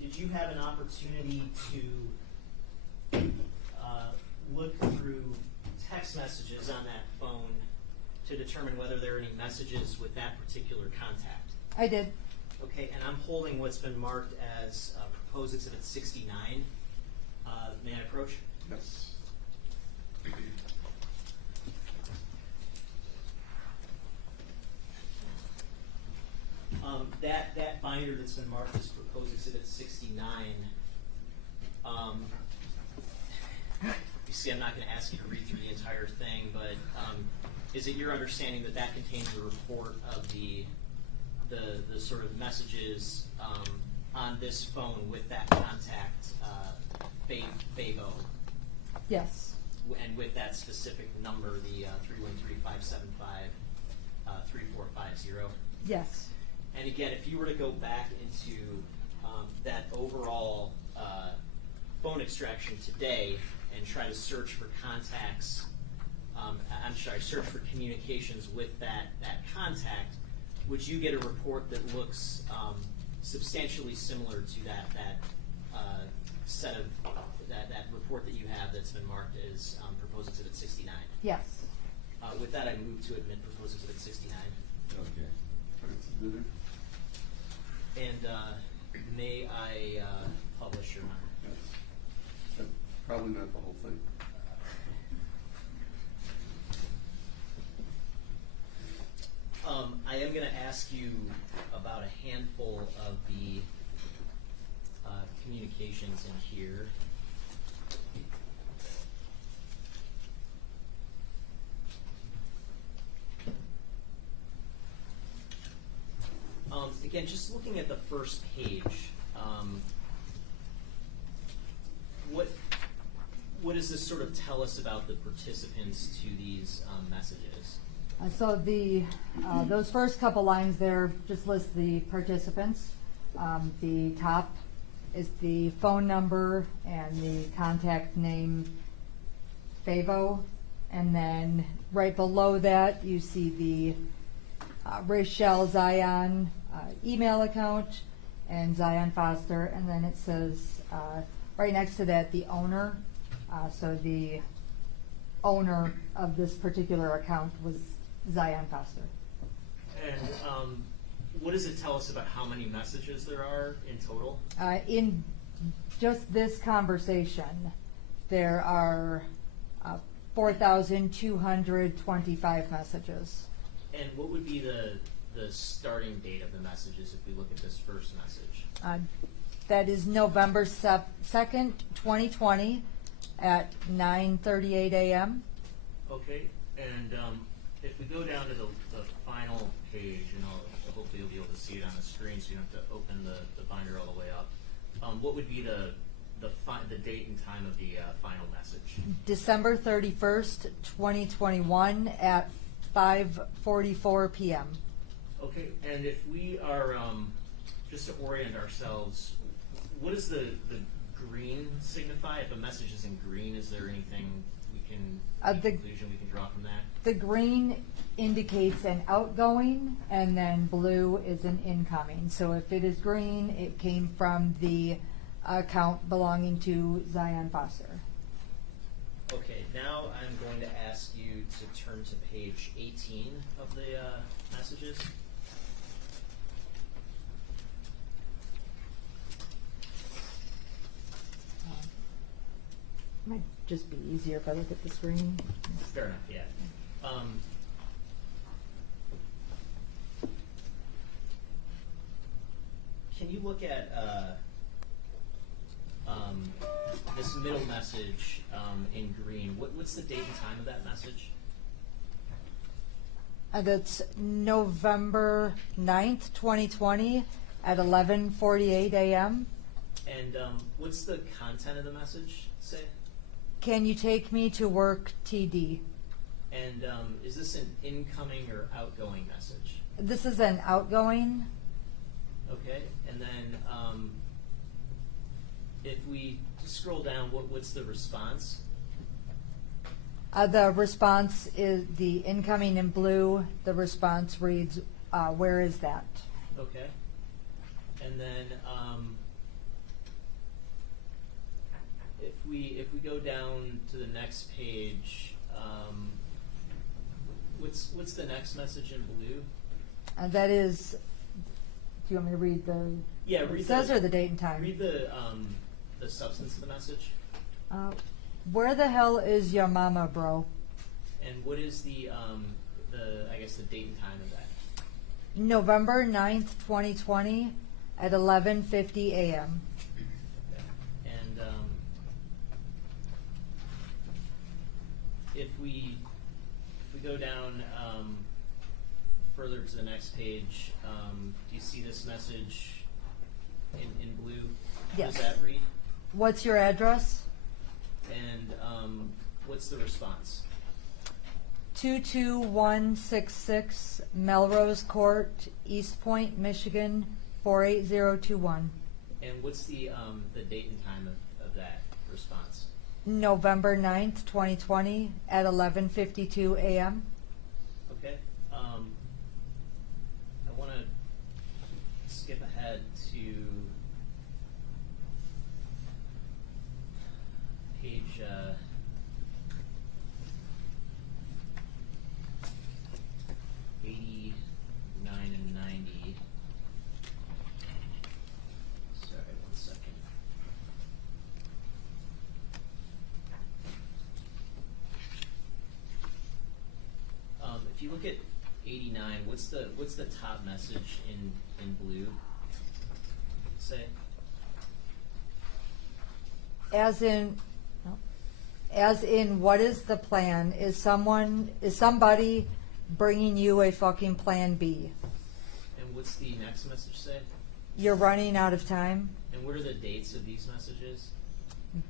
did you have an opportunity to look through text messages on that phone to determine whether there are any messages with that particular contact? I did. Okay, and I'm holding what's been marked as proposed Exhibit 69. May I approach? Yes. That binder that's been marked as proposed Exhibit 69, you see I'm not going to ask you to read through the entire thing, but is it your understanding that that contains a report of the sort of messages on this phone with that contact, FAVO? Yes. And with that specific number, the 313-575-3450? Yes. And again, if you were to go back into that overall phone extraction today and try to search for contacts, search for communications with that contact, would you get a report that looks substantially similar to that set of that report that you have that's been marked as proposed Exhibit 69? Yes. With that, I move to admit proposed Exhibit 69. Okay. Submitted. And may I publish, Your Honor? Yes. But probably not the whole thing. I am going to ask you about a handful of the communications in here. Again, just looking at the first page, what does this sort of tell us about the participants to these messages? So those first couple lines there just list the participants. The top is the phone number and the contact name, FAVO, and then right below that you see the Rachel Zion email account and Zion Foster, and then it says right next to that the owner. So the owner of this particular account was Zion Foster. And what does it tell us about how many messages there are in total? In just this conversation, there are 4,225 messages. And what would be the starting date of the messages if we look at this first message? That is November 2nd, 2020 at 9:38 a.m. Okay, and if we go down to the final page, and hopefully you'll be able to see it on the screen so you don't have to open the binder all the way up, what would be the date and time of the final message? December 31st, 2021 at 5:44 p.m. Okay, and if we are, just to orient ourselves, what does the green signify? If a message is in green, is there anything we can, The- conclusion we can draw from that? The green indicates an outgoing, and then blue is an incoming. So if it is green, it came from the account belonging to Zion Foster. Okay, now I'm going to ask you to turn to page 18 of the messages. Might just be easier if I look at the screen. Fair enough, yeah. Can you look at this middle message in green? What's the date and time of that message? That's November 9th, 2020 at 11:48 a.m. And what's the content of the message say? Can you take me to work, TD? And is this an incoming or outgoing message? This is an outgoing. Okay, and then if we scroll down, what's the response? The response is the incoming in blue. The response reads, where is that? Okay, and then if we go down to the next page, what's the next message in blue? That is, do you want me to read the, Yeah, what read it says the- or the date and time? Read the substance of the message, Where the hell is your mama, bro? and what is the I guess the date and time of that? November 9th, 2020 at 11:50 a.m. And if we go down further to the next page, do you see this message in blue? Yes. What does that read? What's your address? And what's the response? 22166 Melrose Court, Eastpointe, Michigan 48021. And what's the date and time of that response? November 9th, 2020 at 11:52 a.m. Okay. I want to skip ahead to page 89 and 90. Sorry, 1 second. If you look at 89, what's the top message in blue? Say. As in, what is the plan? Is somebody bringing you a fucking plan B? And what's the next message say? You're running out of time. And what are the dates of these messages?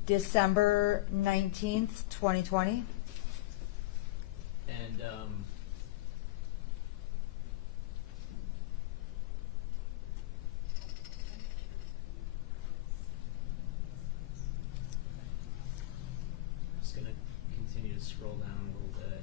December 19th, 2020. And I'm just going to continue to scroll down a little bit.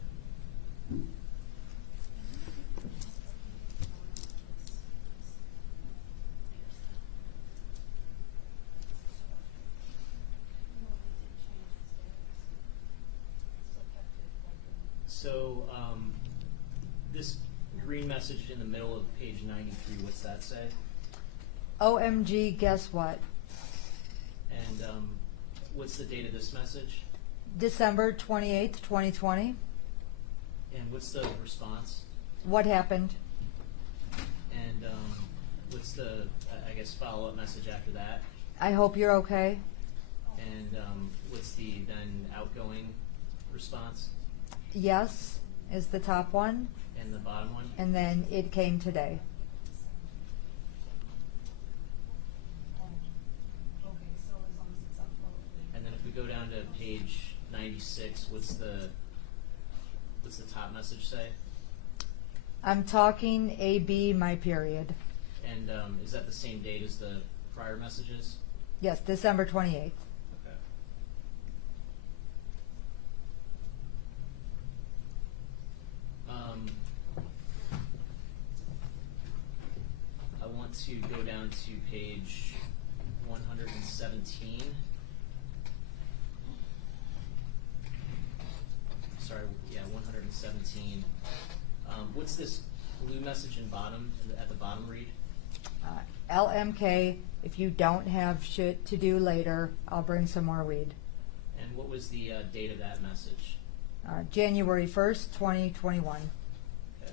So this green message in the middle of page 93, what's that say? OMG, guess what? And what's the date of this message? December 28th, 2020. And what's the response? What happened? And what's the, I guess, follow-up message after that? I hope you're okay. And what's the then outgoing response? Yes is the top one, And the bottom one? and then it came today. And then if we go down to page 96, what's the top message say? I'm talking AB, my period. And is that the same date as the prior messages? Yes, December 28th. Okay. page 117. Sorry, yeah, 117. What's this blue message at the bottom read? LMK, if you don't have shit to do later, I'll bring some more weed. And what was the date of that message? January 1st, 2021. Okay.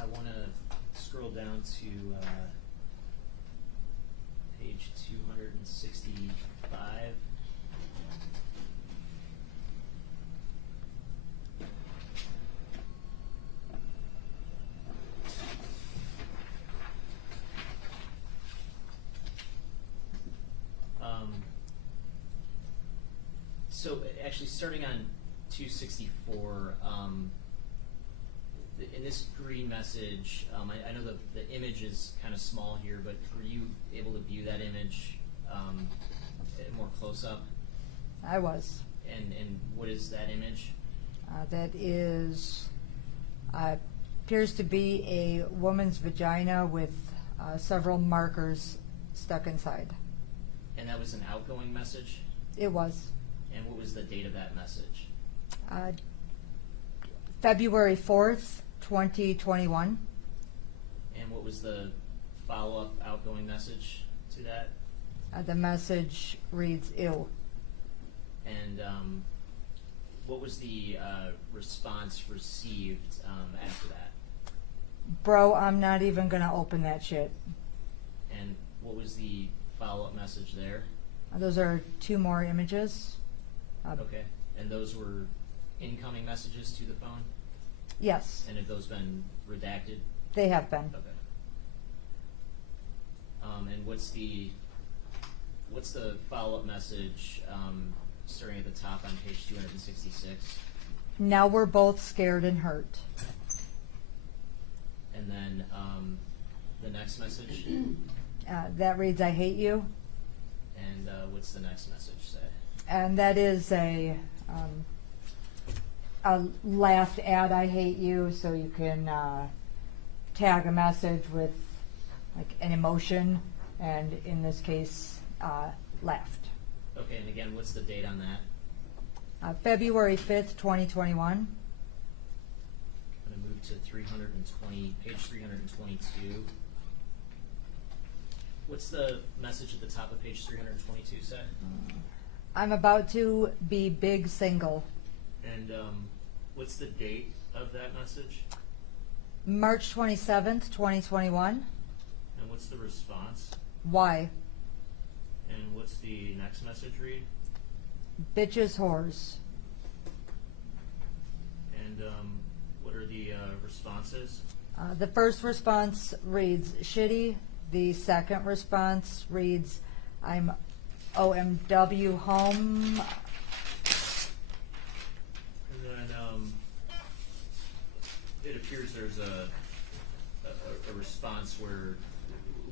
I want to scroll down to page 265. So actually, starting on 264, in this green message, I know the image is kind of small here, but were you able to view that image more close up? I was. And what is that image? That is, appears to be a woman's vagina with several markers stuck inside. And that was an outgoing message? It was. And what was the date of that message? February 4th, 2021. And what was the follow-up outgoing message to that? The message reads, ew. And what was the response received after that? Bro, I'm not even going to open that shit. And what was the follow-up message there? Those are two more images. Okay. And those were incoming messages to the phone? Yes, And have those been redacted? they have been. Okay. And what's the follow-up message starting at the top on page 266? Now we're both scared and hurt. And then the next message? That reads, I hate you. And what's the next message say? And that is a laughed at I hate you, so you can tag a message with like an emotion, and in this case, laughed. Okay, and again, what's the date on that? February 5th, 2021. I'm going to move to page 322. What's the message at the top of page 322 say? I'm about to be big single. And what's the date of that message? March 27th, 2021. And what's the response? Why? And what's the next message read? Bitches, whores. And what are the responses? The first response reads shitty. The second response reads I'm OMW home. And then it appears there's a response where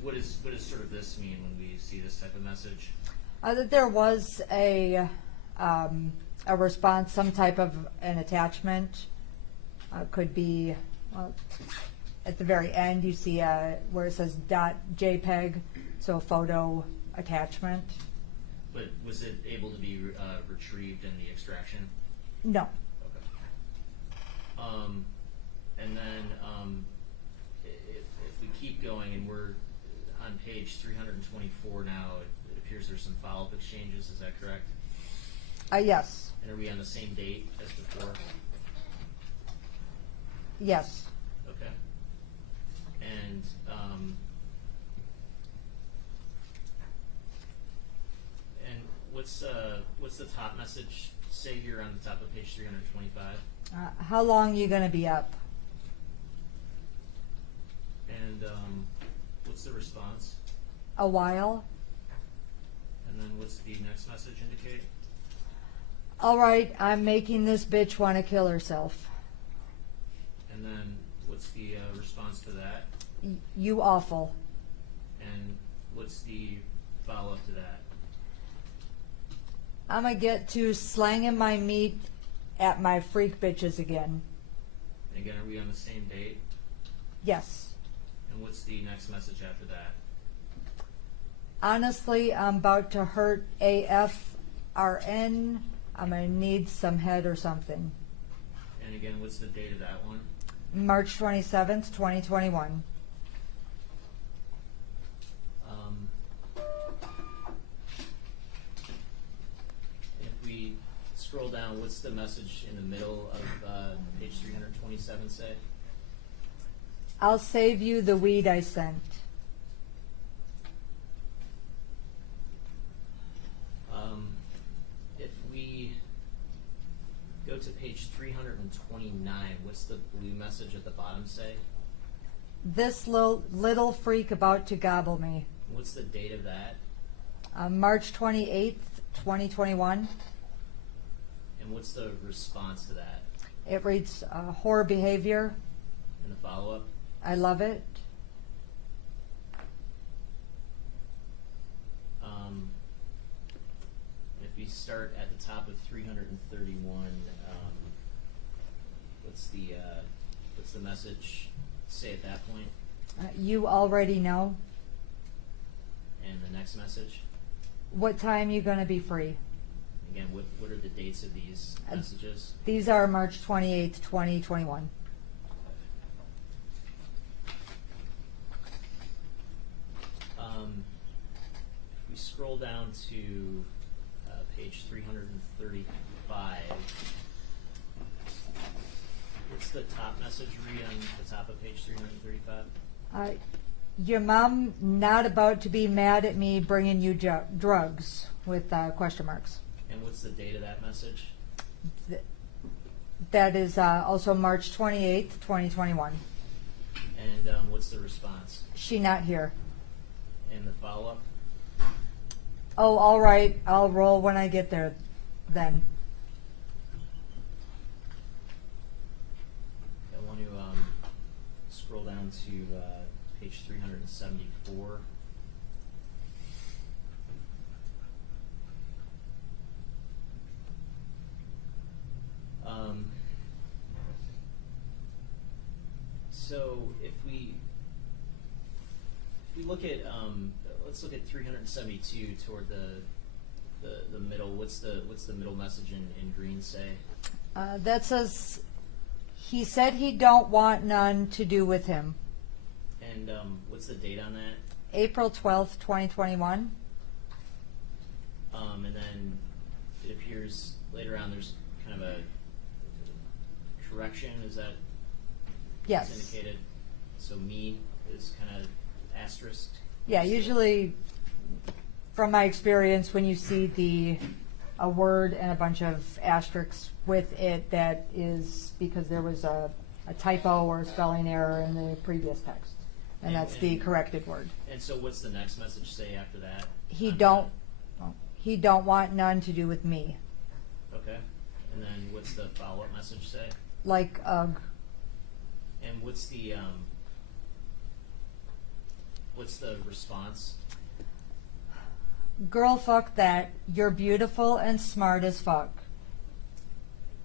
what does sort of this mean when we see this type of message? That there was a response, some type of an attachment. Could be, well, at the very end you see where it says .jpeg, so a photo attachment. But was it able to be retrieved in the extraction? No. Okay. And then if we keep going and we're on page 324 now, it appears there's some follow-up exchanges. Is that correct? Yes. And are we on the same date as before? Yes. Okay. And what's the top message say here on the top of page 325? How long are you going to be up? And what's the response? A while. And then what's the next message indicate? All right, I'm making this bitch want to kill herself. And then what's what's the response to that? You awful. And what's the follow-up to that? I'ma get to slanging my meat at my freak bitches again. And again, are we on the same date? Yes. And what's the next message after that? Honestly, I'm about to hurt AFRN. I'm gonna need some head or something. And again, what's the date of that one? March 27th, 2021. If we scroll down, what's the message in the middle of page 327 say? I'll save you the weed I sent. If we go to page 329, what's the blue message at the bottom say? This little freak about to gobble me. What's the date of that? March 28th, 2021. And what's the response to that? It reads, whore behavior. And the follow-up? I love it. If we start at the top of 331, what's the message say at that point? You already know. And the next message? What time you gonna be free? Again, what are the dates of these messages? These are March 28th, 2021. If we scroll down to page 335, what's the top message read on the top of page 335? Your mom not about to be mad at me bringing you drugs with question marks. And what's the date of that message? That is also March 28th, 2021. And what's the response? She not here. And the follow-up? Oh, all right. I'll roll when I get there then. I want to scroll down to page 374. So if we look at let's look at 372 toward the middle. What's the middle message in green say? That says he said he don't want none to do with him. And what's the date on that? April 12th, 2021. And then it appears later on there's kind of a correction. Is that Yes. indicated? So me is kind of asterisk. Yeah, usually from my experience, when you see a word and a bunch of asterisks with it, that is because there was a typo or a spelling error in the previous text. And that's the corrected word. And so what's the next message say after that? He don't want none to do with me. Okay. And then what's the follow-up message say? Like, ugh. And what's the response? Girl, fuck that. You're beautiful and smart as fuck.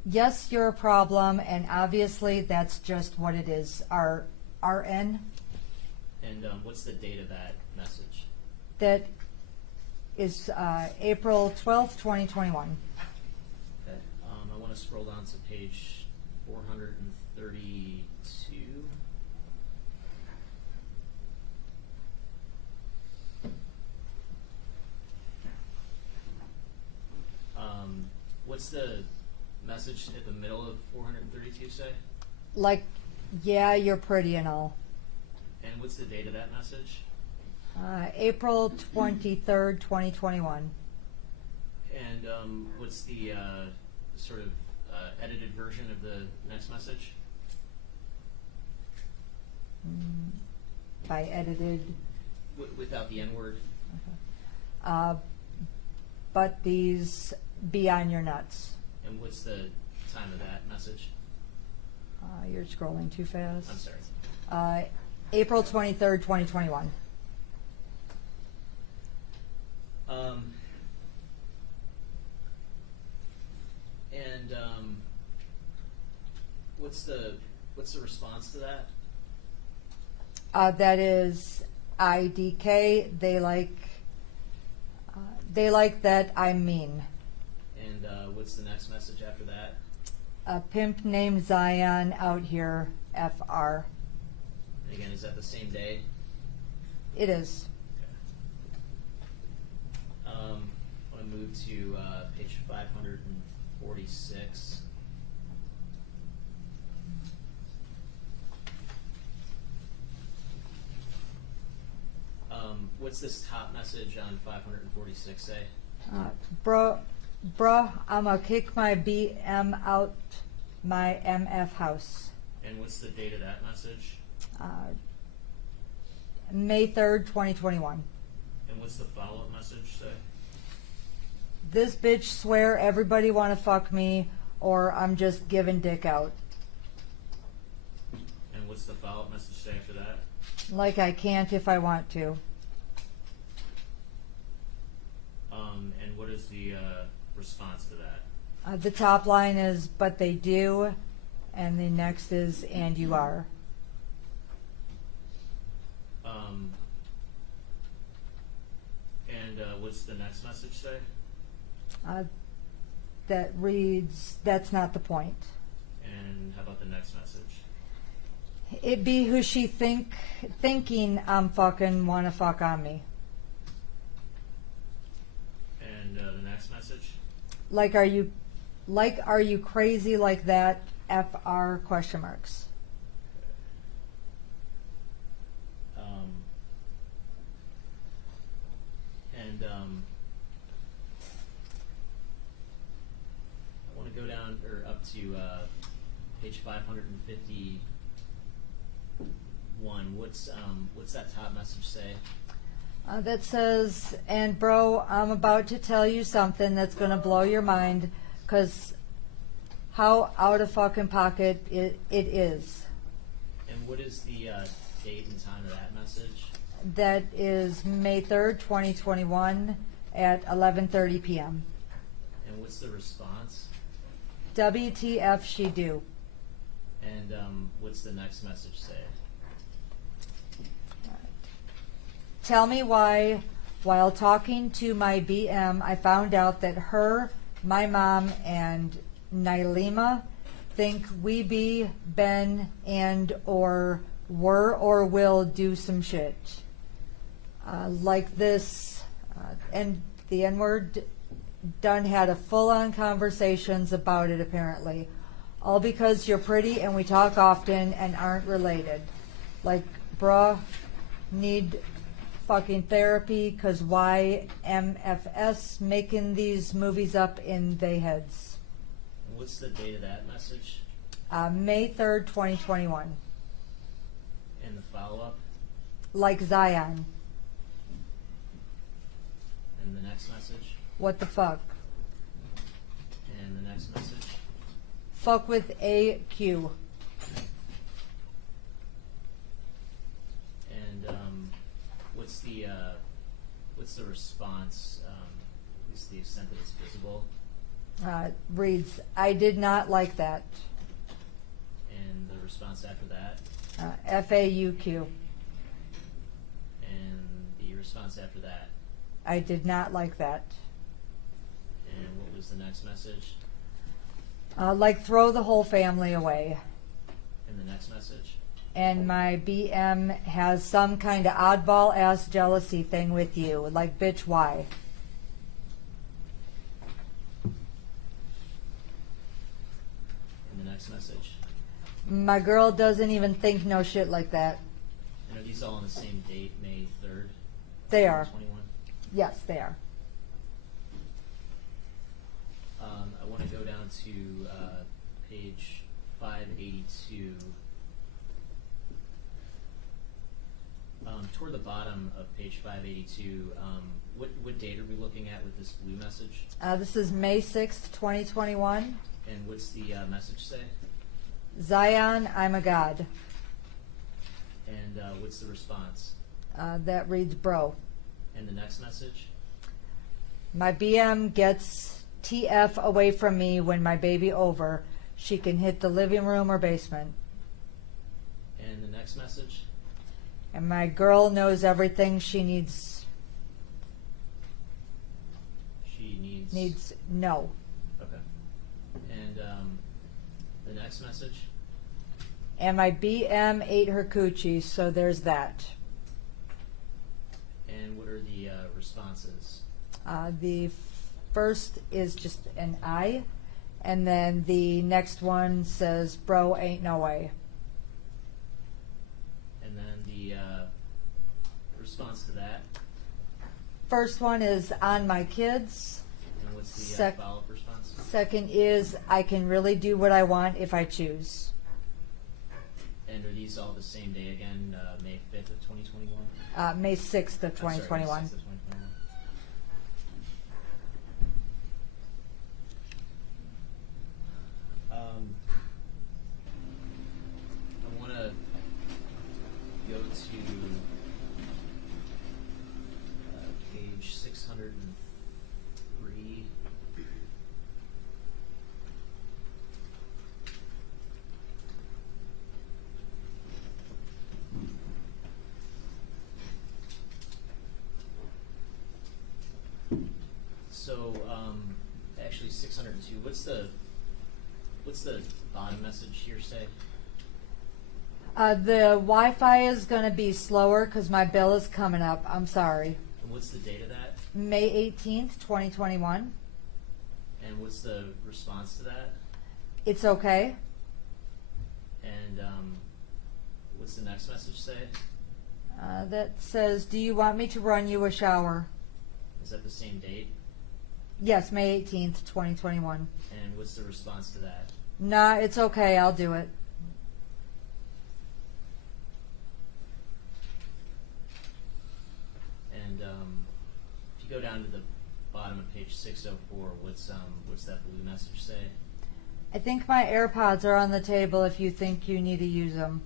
Yes, you're a problem, and obviously that's just what it is. RN. And what's the date of that message? That is April 12th, 2021. Okay. I want to scroll down to page 432. What's the message at the middle of 432 say? Like, yeah, you're pretty and all. And what's the date of that message? April 23rd, 2021. And what's the sort of edited version of the next message? By edited. Without the N-word? But these be on your nuts. And what's the time of that message? You're scrolling too fast. I'm sorry. April 23rd, 2021. What's the response to that? That is IDK. They like that I'm mean. And what's the next message after that? A pimp named Zion out here, FR. And again, is that the same day? It is. I want to move to page 546. What's this top message on 546 say? Bruh, I'ma kick my BM out my MF house. And what's the date of that message? May 3rd, 2021. And what's the follow-up message say? This bitch swear everybody wanna fuck me or I'm just giving dick out. And what's the follow-up message say after that? Like I can't if I want to. And what is the response to that? The top line is, but they do, and the next is, and you are. And what's the next message say? That reads, that's not the point. And how about the next message? It be who she thinking I'm fucking wanna fuck on me. And the next message? Like are you crazy like that? FR question marks. I want to go down or up to page 551. What's that top message say? That says, and bro, I'm about to tell you something that's gonna blow your mind, 'cause how out of fucking pocket it is. And what is the date and time of that message? That is May 3rd, 2021 at 11:30 p.m. And what's the response? WTF she do. And what's the next message say? Tell me why, while talking to my BM, I found out that her, my mom, and Nailima think we be, been, and or were or will do some shit. Like this, and the N-word done had a full-on conversations about it apparently. All because you're pretty and we talk often and aren't related. Like, bruh, need fucking therapy, 'cause why MFS making these movies up in they heads. And what's the date of that message? May 3rd, 2021. And the follow-up? Like Zion. And the next message? What the fuck? And the next message? Fuck with AQ. And what's the response? At least the extent that it's visible. Reads, I did not like that. And the response after that. FAUQ. And the response after that. I did not like that. And what was the next message? Like throw the whole family away. And the next message? And my BM has some kind of oddball ass jealousy thing with you. Like, bitch, why? And the next message? My girl doesn't even think no shit like that. And are these all on the same date, May 3rd? They are. 2021? Yes, they are. I want to go down to page 582. Toward the bottom of page 582, what date are we looking at with this blue message? This is May 6th, 2021. And what's the message say? Zion, I'm a god. And what's the response? That reads bro. And the next message? My BM gets TF away from me when my baby over. She can hit the living room or basement. And the next message? And my girl knows everything she needs. She needs... Needs no. Okay. And the next message? And my BM ate her coochie, so there's that. And what are the responses? The first is just an I, and then the next one says, bro, ain't no way. And then the response to that? First one is on my kids. And what's the Sec- follow-up response? Second is, I can really do what I want if I choose. And are these all the same day again, May 5th of 2021? May 6th of I'm sorry, 2021. May 6th of 2021. I want to go to page 603. So, actually 602, what's the bottom message here say? The Wi-Fi is going to be slower because my bill is coming up. I'm sorry. And what's the date of that? May 18th, 2021. And what's the response to that? It's okay. And what's the next message say? That says, do you want me to run you a shower? Is that the same date? Yes, May 18th, 2021. And what's the response to that? Nah, it's okay. I'll do it. And if you go down to the bottom of page 604, what's that blue message say? I think my AirPods are on the table if you think you need to use them.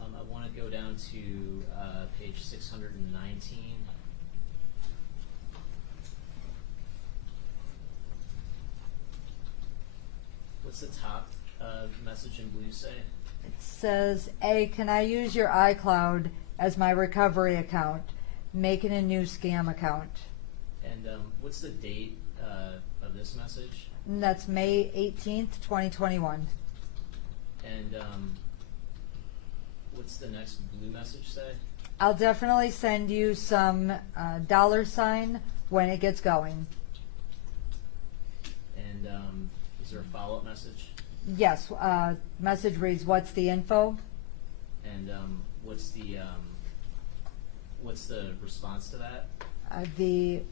I want to go down to page 619. What's the top message in blue say? It says, A, can I use your iCloud as my recovery account? Making a new scam account. And what's the date of this message? And that's May 18th, 2021. And what's the next blue message say? I'll definitely send you some $sign when it gets going. And is there a follow-up message? Yes, message reads, what's the info? And what's the response to that? The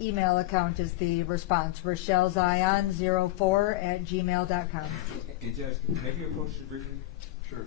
email account is the response, RochelleZion04@gmail.com. And Judge, can I you approach you briefly? Sure.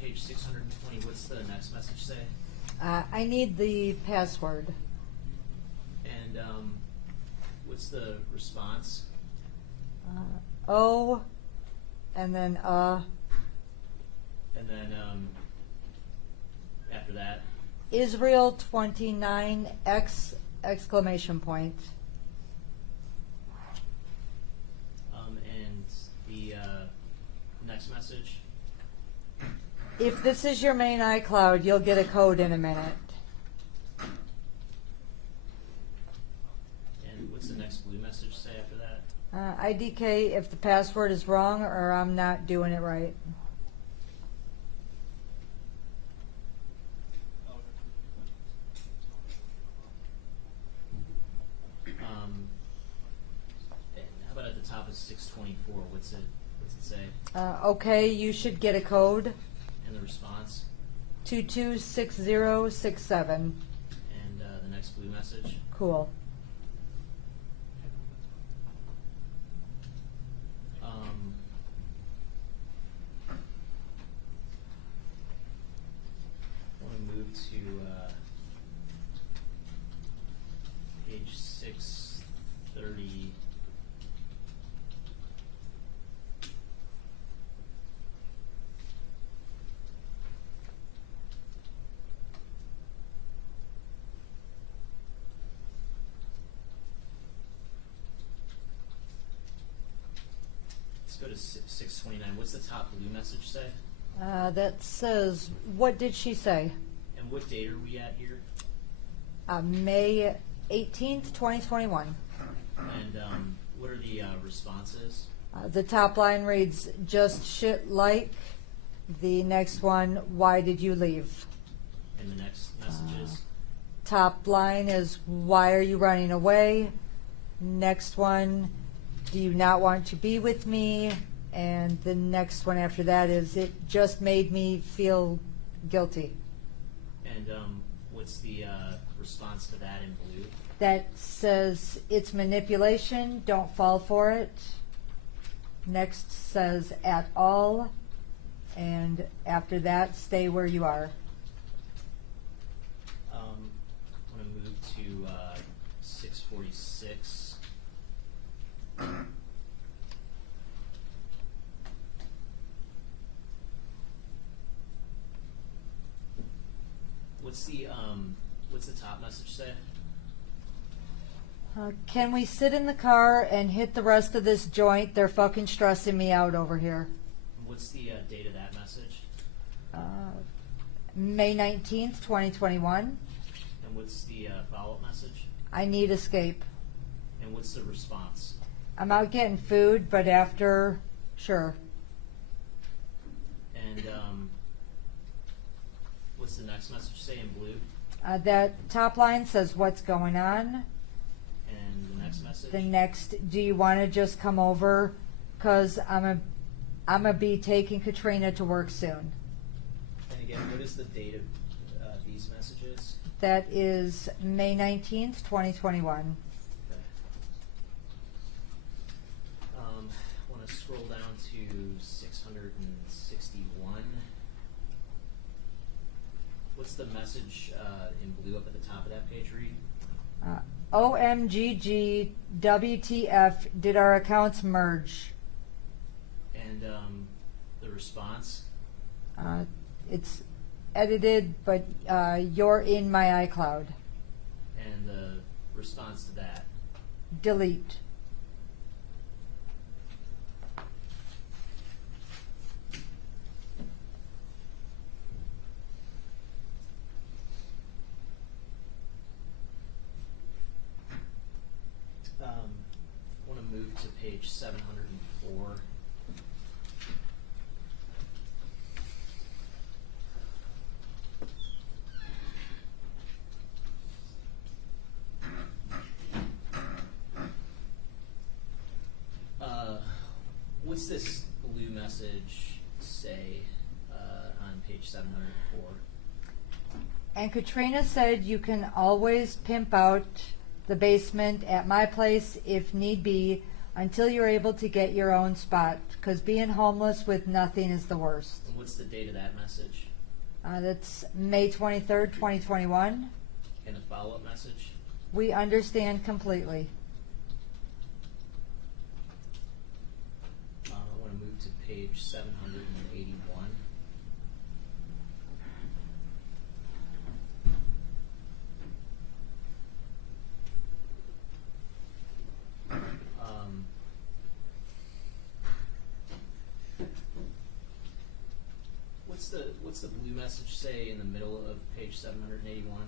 page 620, what's the next message say? I need the password. And what's the response? O, and then And then after that, Israel 29 exclamation point. and the next message. If this is your main iCloud, you'll get a code in a minute. And what's the next blue message say after that? IDK if the password is wrong or I'm not doing it right. And how about at the top of 624? What's it say? Okay, you should get a code. And the response? 226067. And the next blue message? Cool. I want to move to page 630. Let's go to 629. What's the top blue message say? That says, what did she say? And what date are we at here? May 18th, 2021. And what are the responses? The top line reads, just shit like. The next one, why did you leave? And the next messages? Top line is, why are you running away? Next one, do you not want to be with me? And the next one after that is, it just made me feel guilty. And what's the response to that in blue? That says, it's manipulation, don't fall for it. Next says, at all. And after that, stay where you are. I want to move to 646. What's the top message say? Can we sit in the car and hit the rest of this joint? They're fucking stressing me out over here. What's the date of that message? May 19th, 2021. And what's the follow-up message? I need escape. And what's the response? I'm out getting food, but after, sure. And what's the next message say in blue? That top line says, what's going on? And the next message? The next, do you want to just come over? Because I'm a be taking Katrina to work soon. And again, what is the date of these messages? That is May 19th, 2021. Okay. I want to scroll down to 661. What's the message in blue up at the top of that page read? OMGG, WTF, did our accounts merge? And the response? It's edited, but you're in my iCloud. And the response to that? Delete. I want to move to page 704. What's this blue message say on page 704? And Katrina said you can always pimp out the basement at my place if need be. until you're able to get your own spot, because being homeless with nothing is the worst. And what's the date of that message? That's May 23rd, 2021. And the follow-up message? We understand completely. I want to move to page 781. What's the blue message say in the middle of page 781?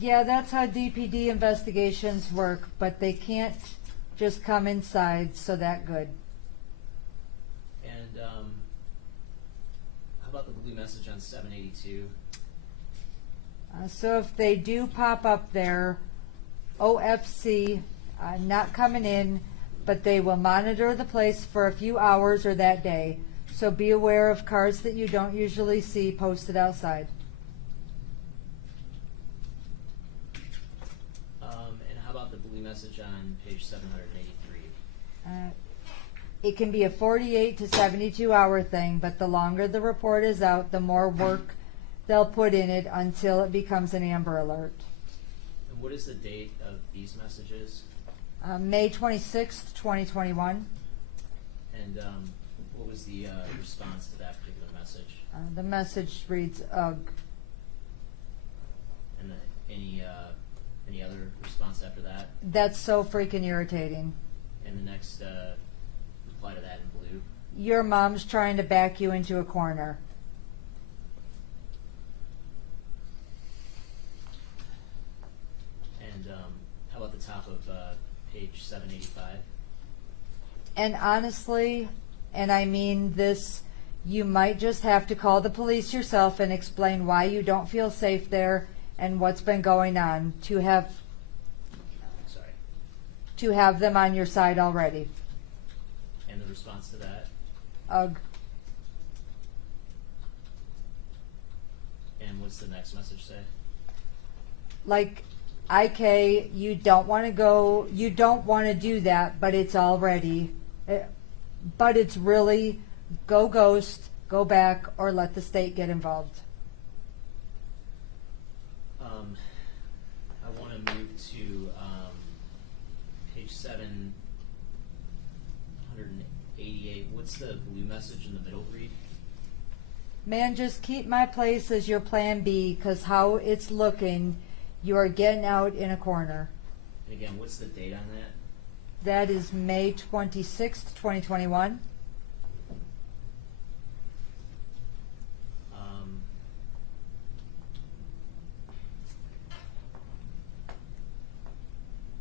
Yeah, that's how DPD investigations work, but they can't just come inside, so that good. And how about the blue message on 782? So if they do pop up there, OFC, not coming in, but they will monitor the place for a few hours or that day. So be aware of cars that you don't usually see posted outside. And how about the blue message on page 783? It can be a 48 to 72 hour thing, but the longer the report is out, the more work they'll put in it until it becomes an Amber Alert. And what is the date of these messages? May 26th, 2021. And what was the response to that particular message? The message reads, ugh. And any other response after that? That's so freaking irritating. And the next reply to that in blue? Your mom's trying to back you into a corner. And how about the top of page 785? And honestly, and I mean this, you might just have to call the police yourself and explain why you don't feel safe there and what's been going on to have them on your side already. And the response to that? Ugh. And what's the next message say? Like, IK, you don't want to do that, but it's already, but it's really, go ghost, go back, or let the state get involved. I want to move to page 788. What's the blue message in the middle read? Man, just keep my place as your plan B, because how it's looking, you are getting out in a corner. And again, what's the date on that? That is May 26th, 2021.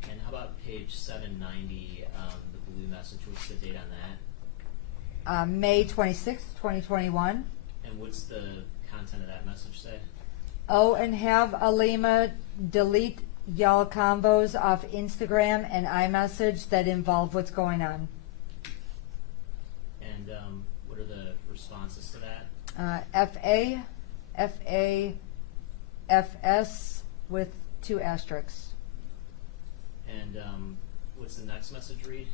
And how about page 790, the blue message? What's the date on that? May 26th, 2021. And what's the content of that message say? Oh, and have Alima delete y'all combos off Instagram and iMessage that involve what's going on. And what are the responses to that? FA, FA, FS with 2 asterisks. And what's the next message read?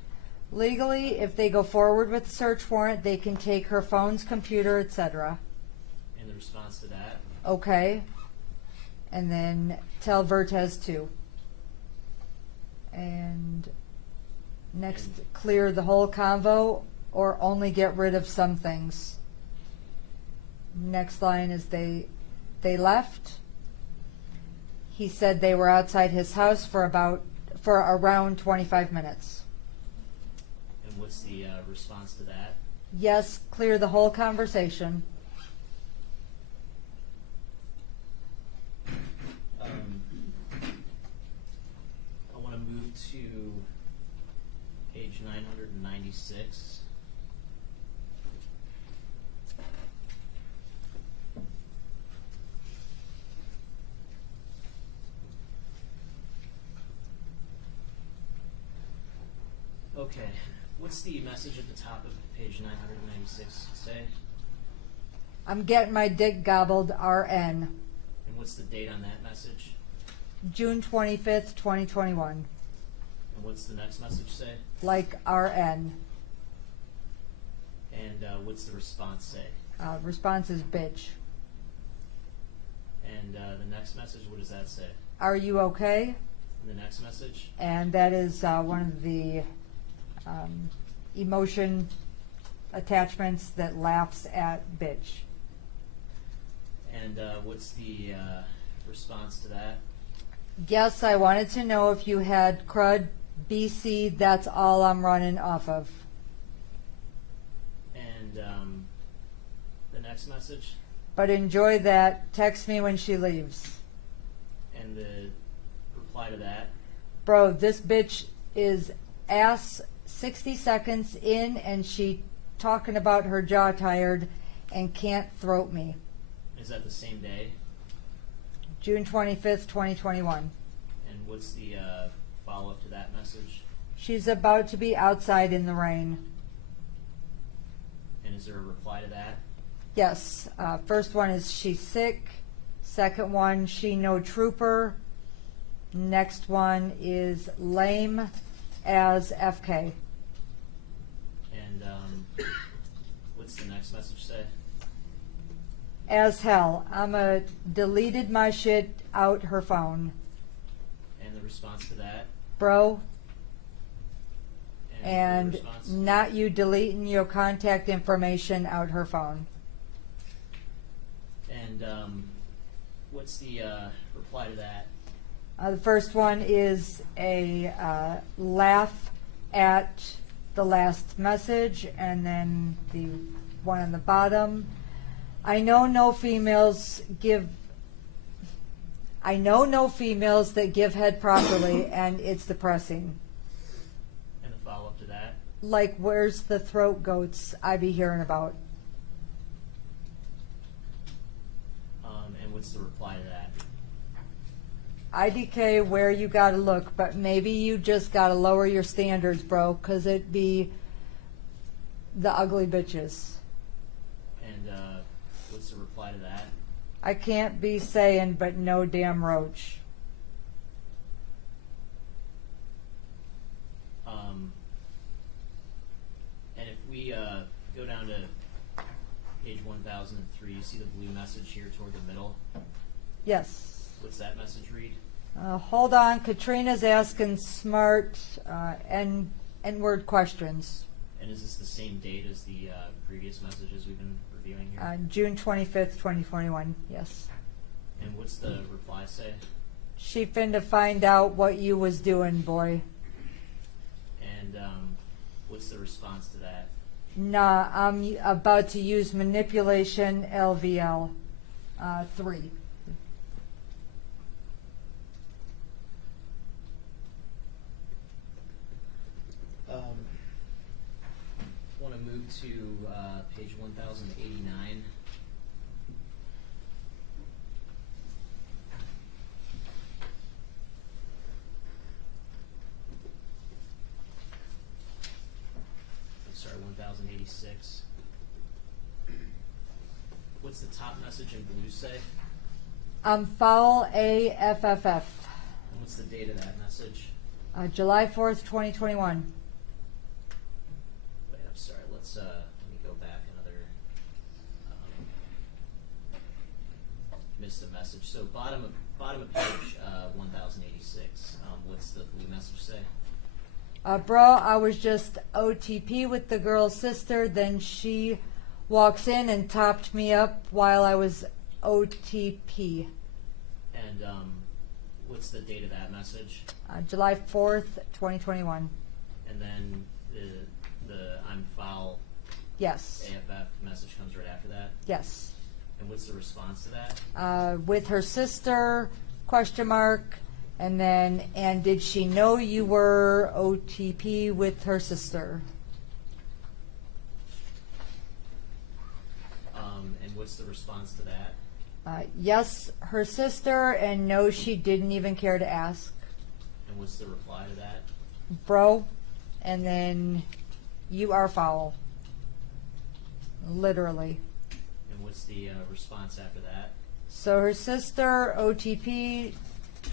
Legally, if they go forward with the search warrant, they can take her phone's computer, etc. And the response to that? Okay. And then tell Vertez to. And next, clear the whole convo or only get rid of some things. Next line is they left. He said they were outside his house for around 25 minutes. And what's the response to that? Yes, clear the whole conversation. I want to move to page 996. Okay, what's the message at the top of page 996 say? I'm getting my dick gobbled, RN. And what's the date on that message? June 25th, 2021. And And what's the next message say? like RN. And what's the response say? Response is bitch. And the next message, what does that say? Are you okay? And the next message? And that is one of the emotion attachments that laughs at bitch. And what's the response to that? Yes, I wanted to know if you had crud, BC, that's all I'm running off of. And the next message? But enjoy that, text me when she leaves. And the reply to that? Bro, this bitch is ass 60 seconds in and she talking about her jaw tired and can't throat me. Is that the same day? June 25th, 2021. And what's the follow-up to that message? She's about to be outside in the rain. And is there a reply to that? Yes. First one is she's sick. Second one, she no trooper. Next one is lame as FK. And what's the next message say? As hell. I'ma deleted my shit out her phone. And the response to that? Bro, And and the response? not you deleting your contact information out her phone. And what's the reply to that? The first one is a laugh at the last message, and then the one on the bottom. I know no females that give head properly, and it's depressing. And the follow-up to that? Like, where's the throat goats I be hearing about? And what's the reply to that? IDK, where you gotta look, but maybe you just gotta lower your standards, bro, 'cause it be the ugly bitches. And what's the reply to that? I can't be saying, but no damn roach. And if we go down to page 1003, you see the blue message here toward the middle. Yes. What's that message read? Hold on, Katrina's asking smart N-word questions. And is this the same date as the previous messages we've been reviewing here? June 25th, 2021, yes. And what's the reply say? She finna find out what you was doing, boy. And what's the response to that? Nah, I'm about to use manipulation LVL 3. Want to move to page 1089. I'm sorry, 1086. What's the top message in blue say? I'm foul AFFF. And what's the date of that message? July 4th, 2021. Wait, I'm sorry. Let me go back another. Missed a message. So bottom of page 1086. What's the blue message say? Bro, I was just OTP with the girl's sister, then she walks in and topped me up while I was OTP. And what's the date of that message? July 4th, 2021. And then the I'm foul Yes. AFF message comes right after that. Yes. And what's the response to that? With her sister, question mark, and then, and did she know you were OTP with her sister? And what's the response to that? Yes, her sister, and no, she didn't even care to ask. And what's the reply to that? Bro, and then you are foul. Literally. And what's the response after that? So her sister, OTP,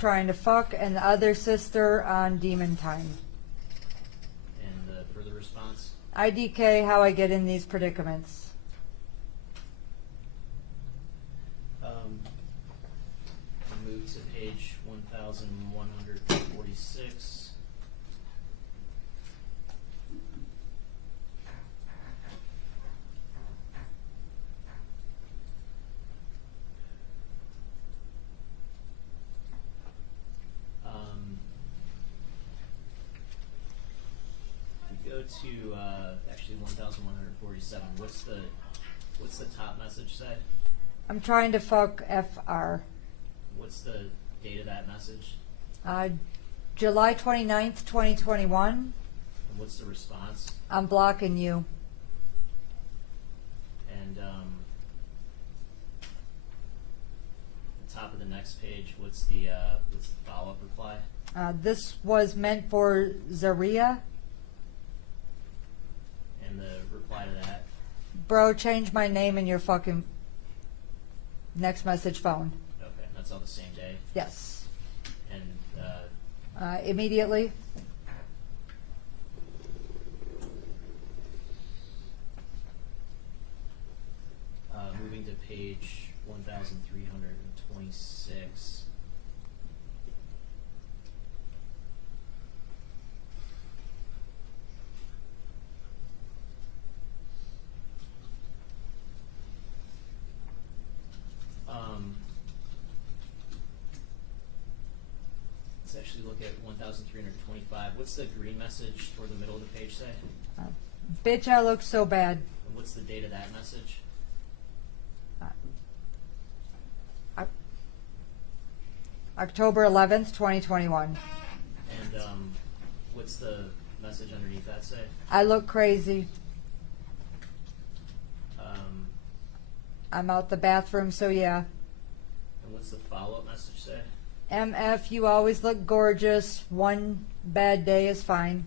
trying to fuck, and the other sister on demon time. IDK, how I get in these predicaments. I'll move to page 1146. Go to actually 1147. What's the top message say? I'm trying to fuck FR. What's the date of that message? July 29th, 2021. And what's the response? I'm blocking you. And the top of the next page, what's the follow-up reply? This was meant for Zaria. And the reply to that? Bro, change my name in your fucking next message phone. Okay, that's all the same day. Yes. And Immediately. moving to page 1326. Let's actually look at 1325. What's the green message toward the middle of the page say? Bitch, I look so bad. And what's the date of that message? October 11th, 2021. And what's the message underneath that say? I look crazy. I'm out the bathroom, so yeah. And what's the follow-up message say? MF, you always look gorgeous. One bad day is fine.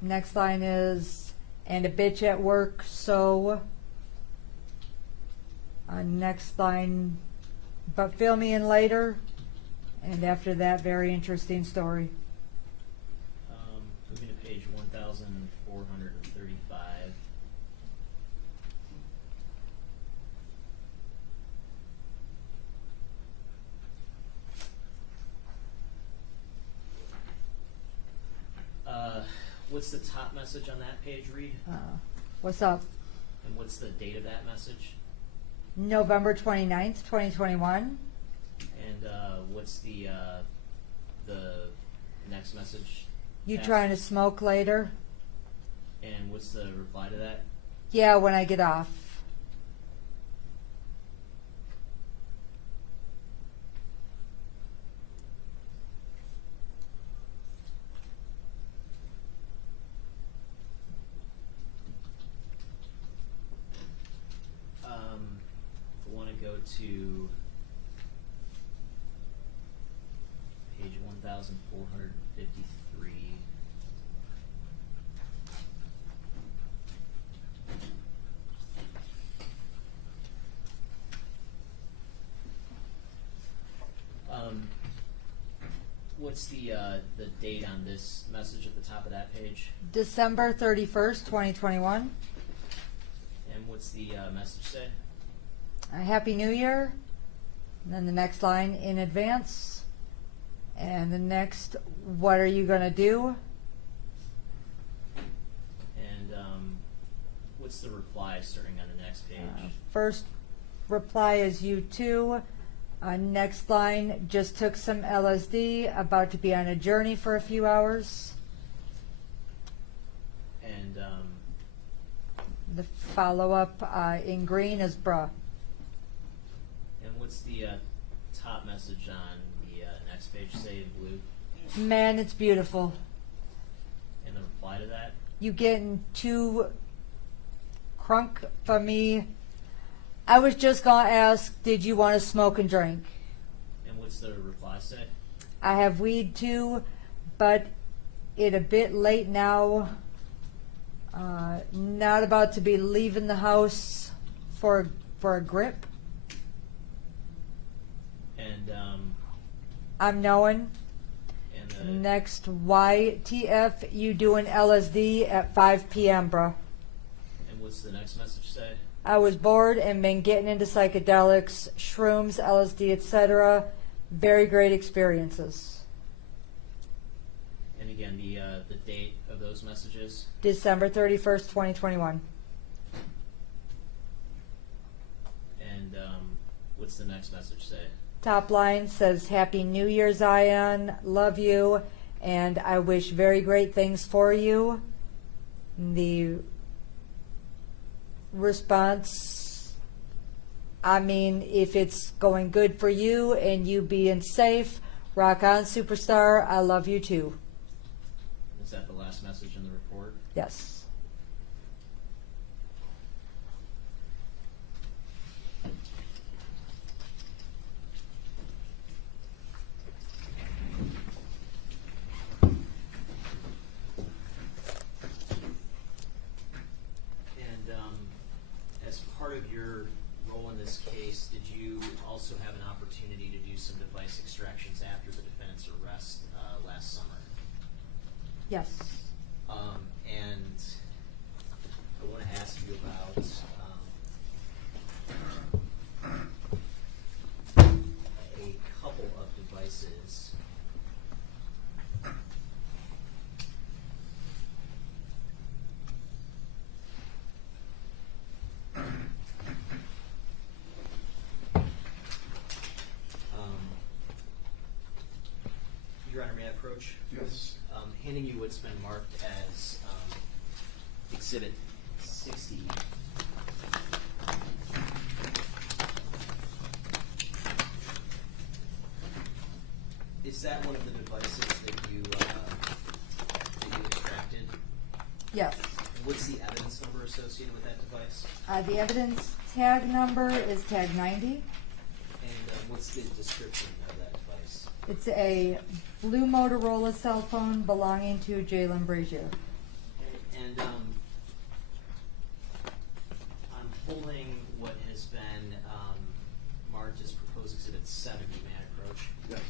Next line is, and a bitch at work, so. Next line, but fill me in later. And after that, very interesting story. Moving to page 1435. What's the top message on that page, Reed? What's up? And what's the date of that message? November 29th, 2021. And what's the next message? You Text? trying to smoke later? And what's the reply to that? Yeah, when I get off. I want to go to page 1453. What's the date on this message at the top of that page? December 31st, 2021. And what's the message say? Happy New Year. And then the next line, in advance. And the next, what are you going to do? And what's the reply starting on the next page? First reply is you too. Next line, just took some LSD, about to be on a journey for a few hours. And The follow-up in green is bruh. and what's the top message on the next page say in blue? Man, it's beautiful. And the reply to that? You getting too crunk for me. I was just gonna ask, did you want to smoke and drink? And what's the reply say? I have weed too, but it a bit late now. Not about to be leaving the house for a grip. And I'm knowing. and Next, YTF, you doing LSD at 5 p.m., bruh. And what's the next message say? I was bored and been getting into psychedelics, shrooms, LSD, etc. Very great experiences. And again, the date of those messages. December 31st, 2021. And what's the next message say? Top line says, Happy New Year, Zion. Love you. And I wish very great things for you. The response, I mean, if it's going good for you and you being safe, rock on, superstar. I love you too. Is that the last message in the report? Yes. As part of your role in this case, did you also have an opportunity to do some device extractions after the defendant's arrest last summer? Yes. And I want to ask you about a couple of devices. Your Honor, may I approach? Yes. Handing you what's been marked as Exhibit 60. Is that one of the devices that you extracted? Yes. And what's the evidence number associated with that device? The evidence tag number is tag 90. And what's the description of that device? It's a blue Motorola cell phone belonging to Jaylin Brazier. And I'm holding what has been marked as proposed Exhibit 70. May I approach? Yes.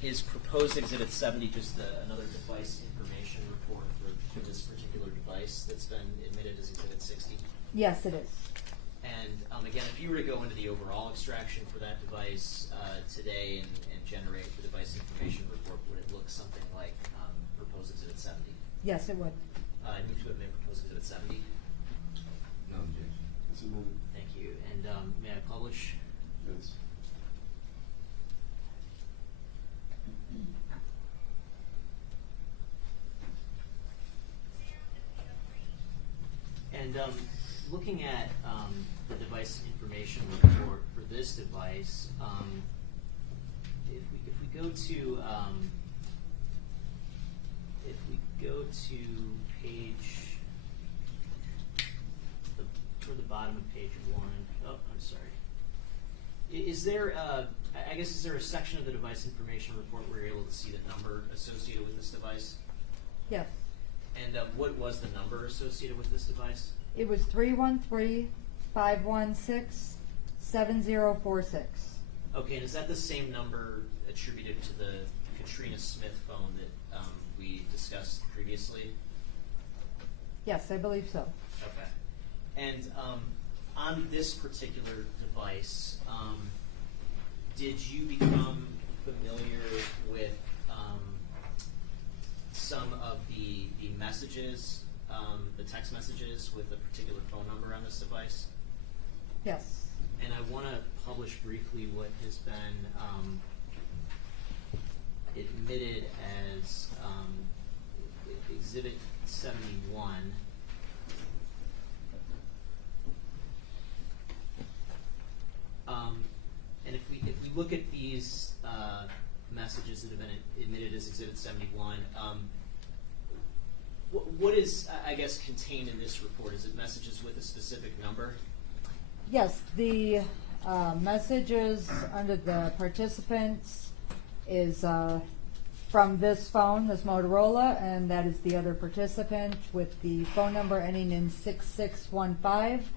Is proposed Exhibit 70 just another device information report for this particular device that's been admitted as Exhibit 60? Yes, it is. And again, if you were to go into the overall extraction for that device today and generate the device information report, would it look something like proposed Exhibit 70? Yes, it would. I move to admit proposed Exhibit 70. No objection. It's a moment. Thank you. And may I publish? Yes. And looking at the device information report for this device, if we go to page toward the bottom of page 1. Oh, I'm sorry. Is there is there a section of the device information report where you're able to see the number associated with this device? Yes. And what was the number associated with this device? It was 313-516-7046. Okay, and is that the same number attributed to the Katrina Smith phone that we discussed previously? Yes, I believe so. Okay. And on this particular device, did you become familiar with some of the messages, the text messages with a particular phone number on this device? Yes. And I want to publish briefly what has been admitted as Exhibit 71. And if we look at these messages that have been admitted as Exhibit 71, what is, I guess, contained in this report? Is it messages with a specific number? Yes, the messages under the participants is from this phone, this Motorola, and that is the other participant with the phone number ending in 6615.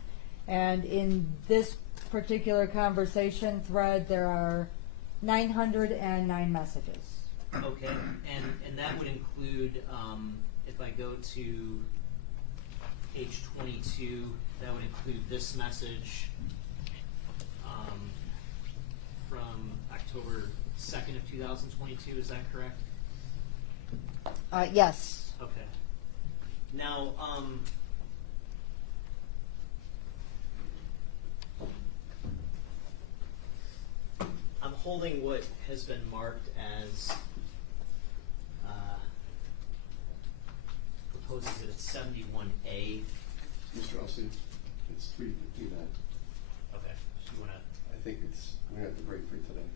And in this particular conversation thread, there are 909 messages. Okay, and that would include, if I go to page 22, that would include this message from October 2nd of 2022, is that correct? Yes. Okay. Now, I'm holding what has been marked as proposes that it's 71A. Mr. Elsie, it's 3:59. Okay. So you want to? I think it's, we're gonna have to break for today.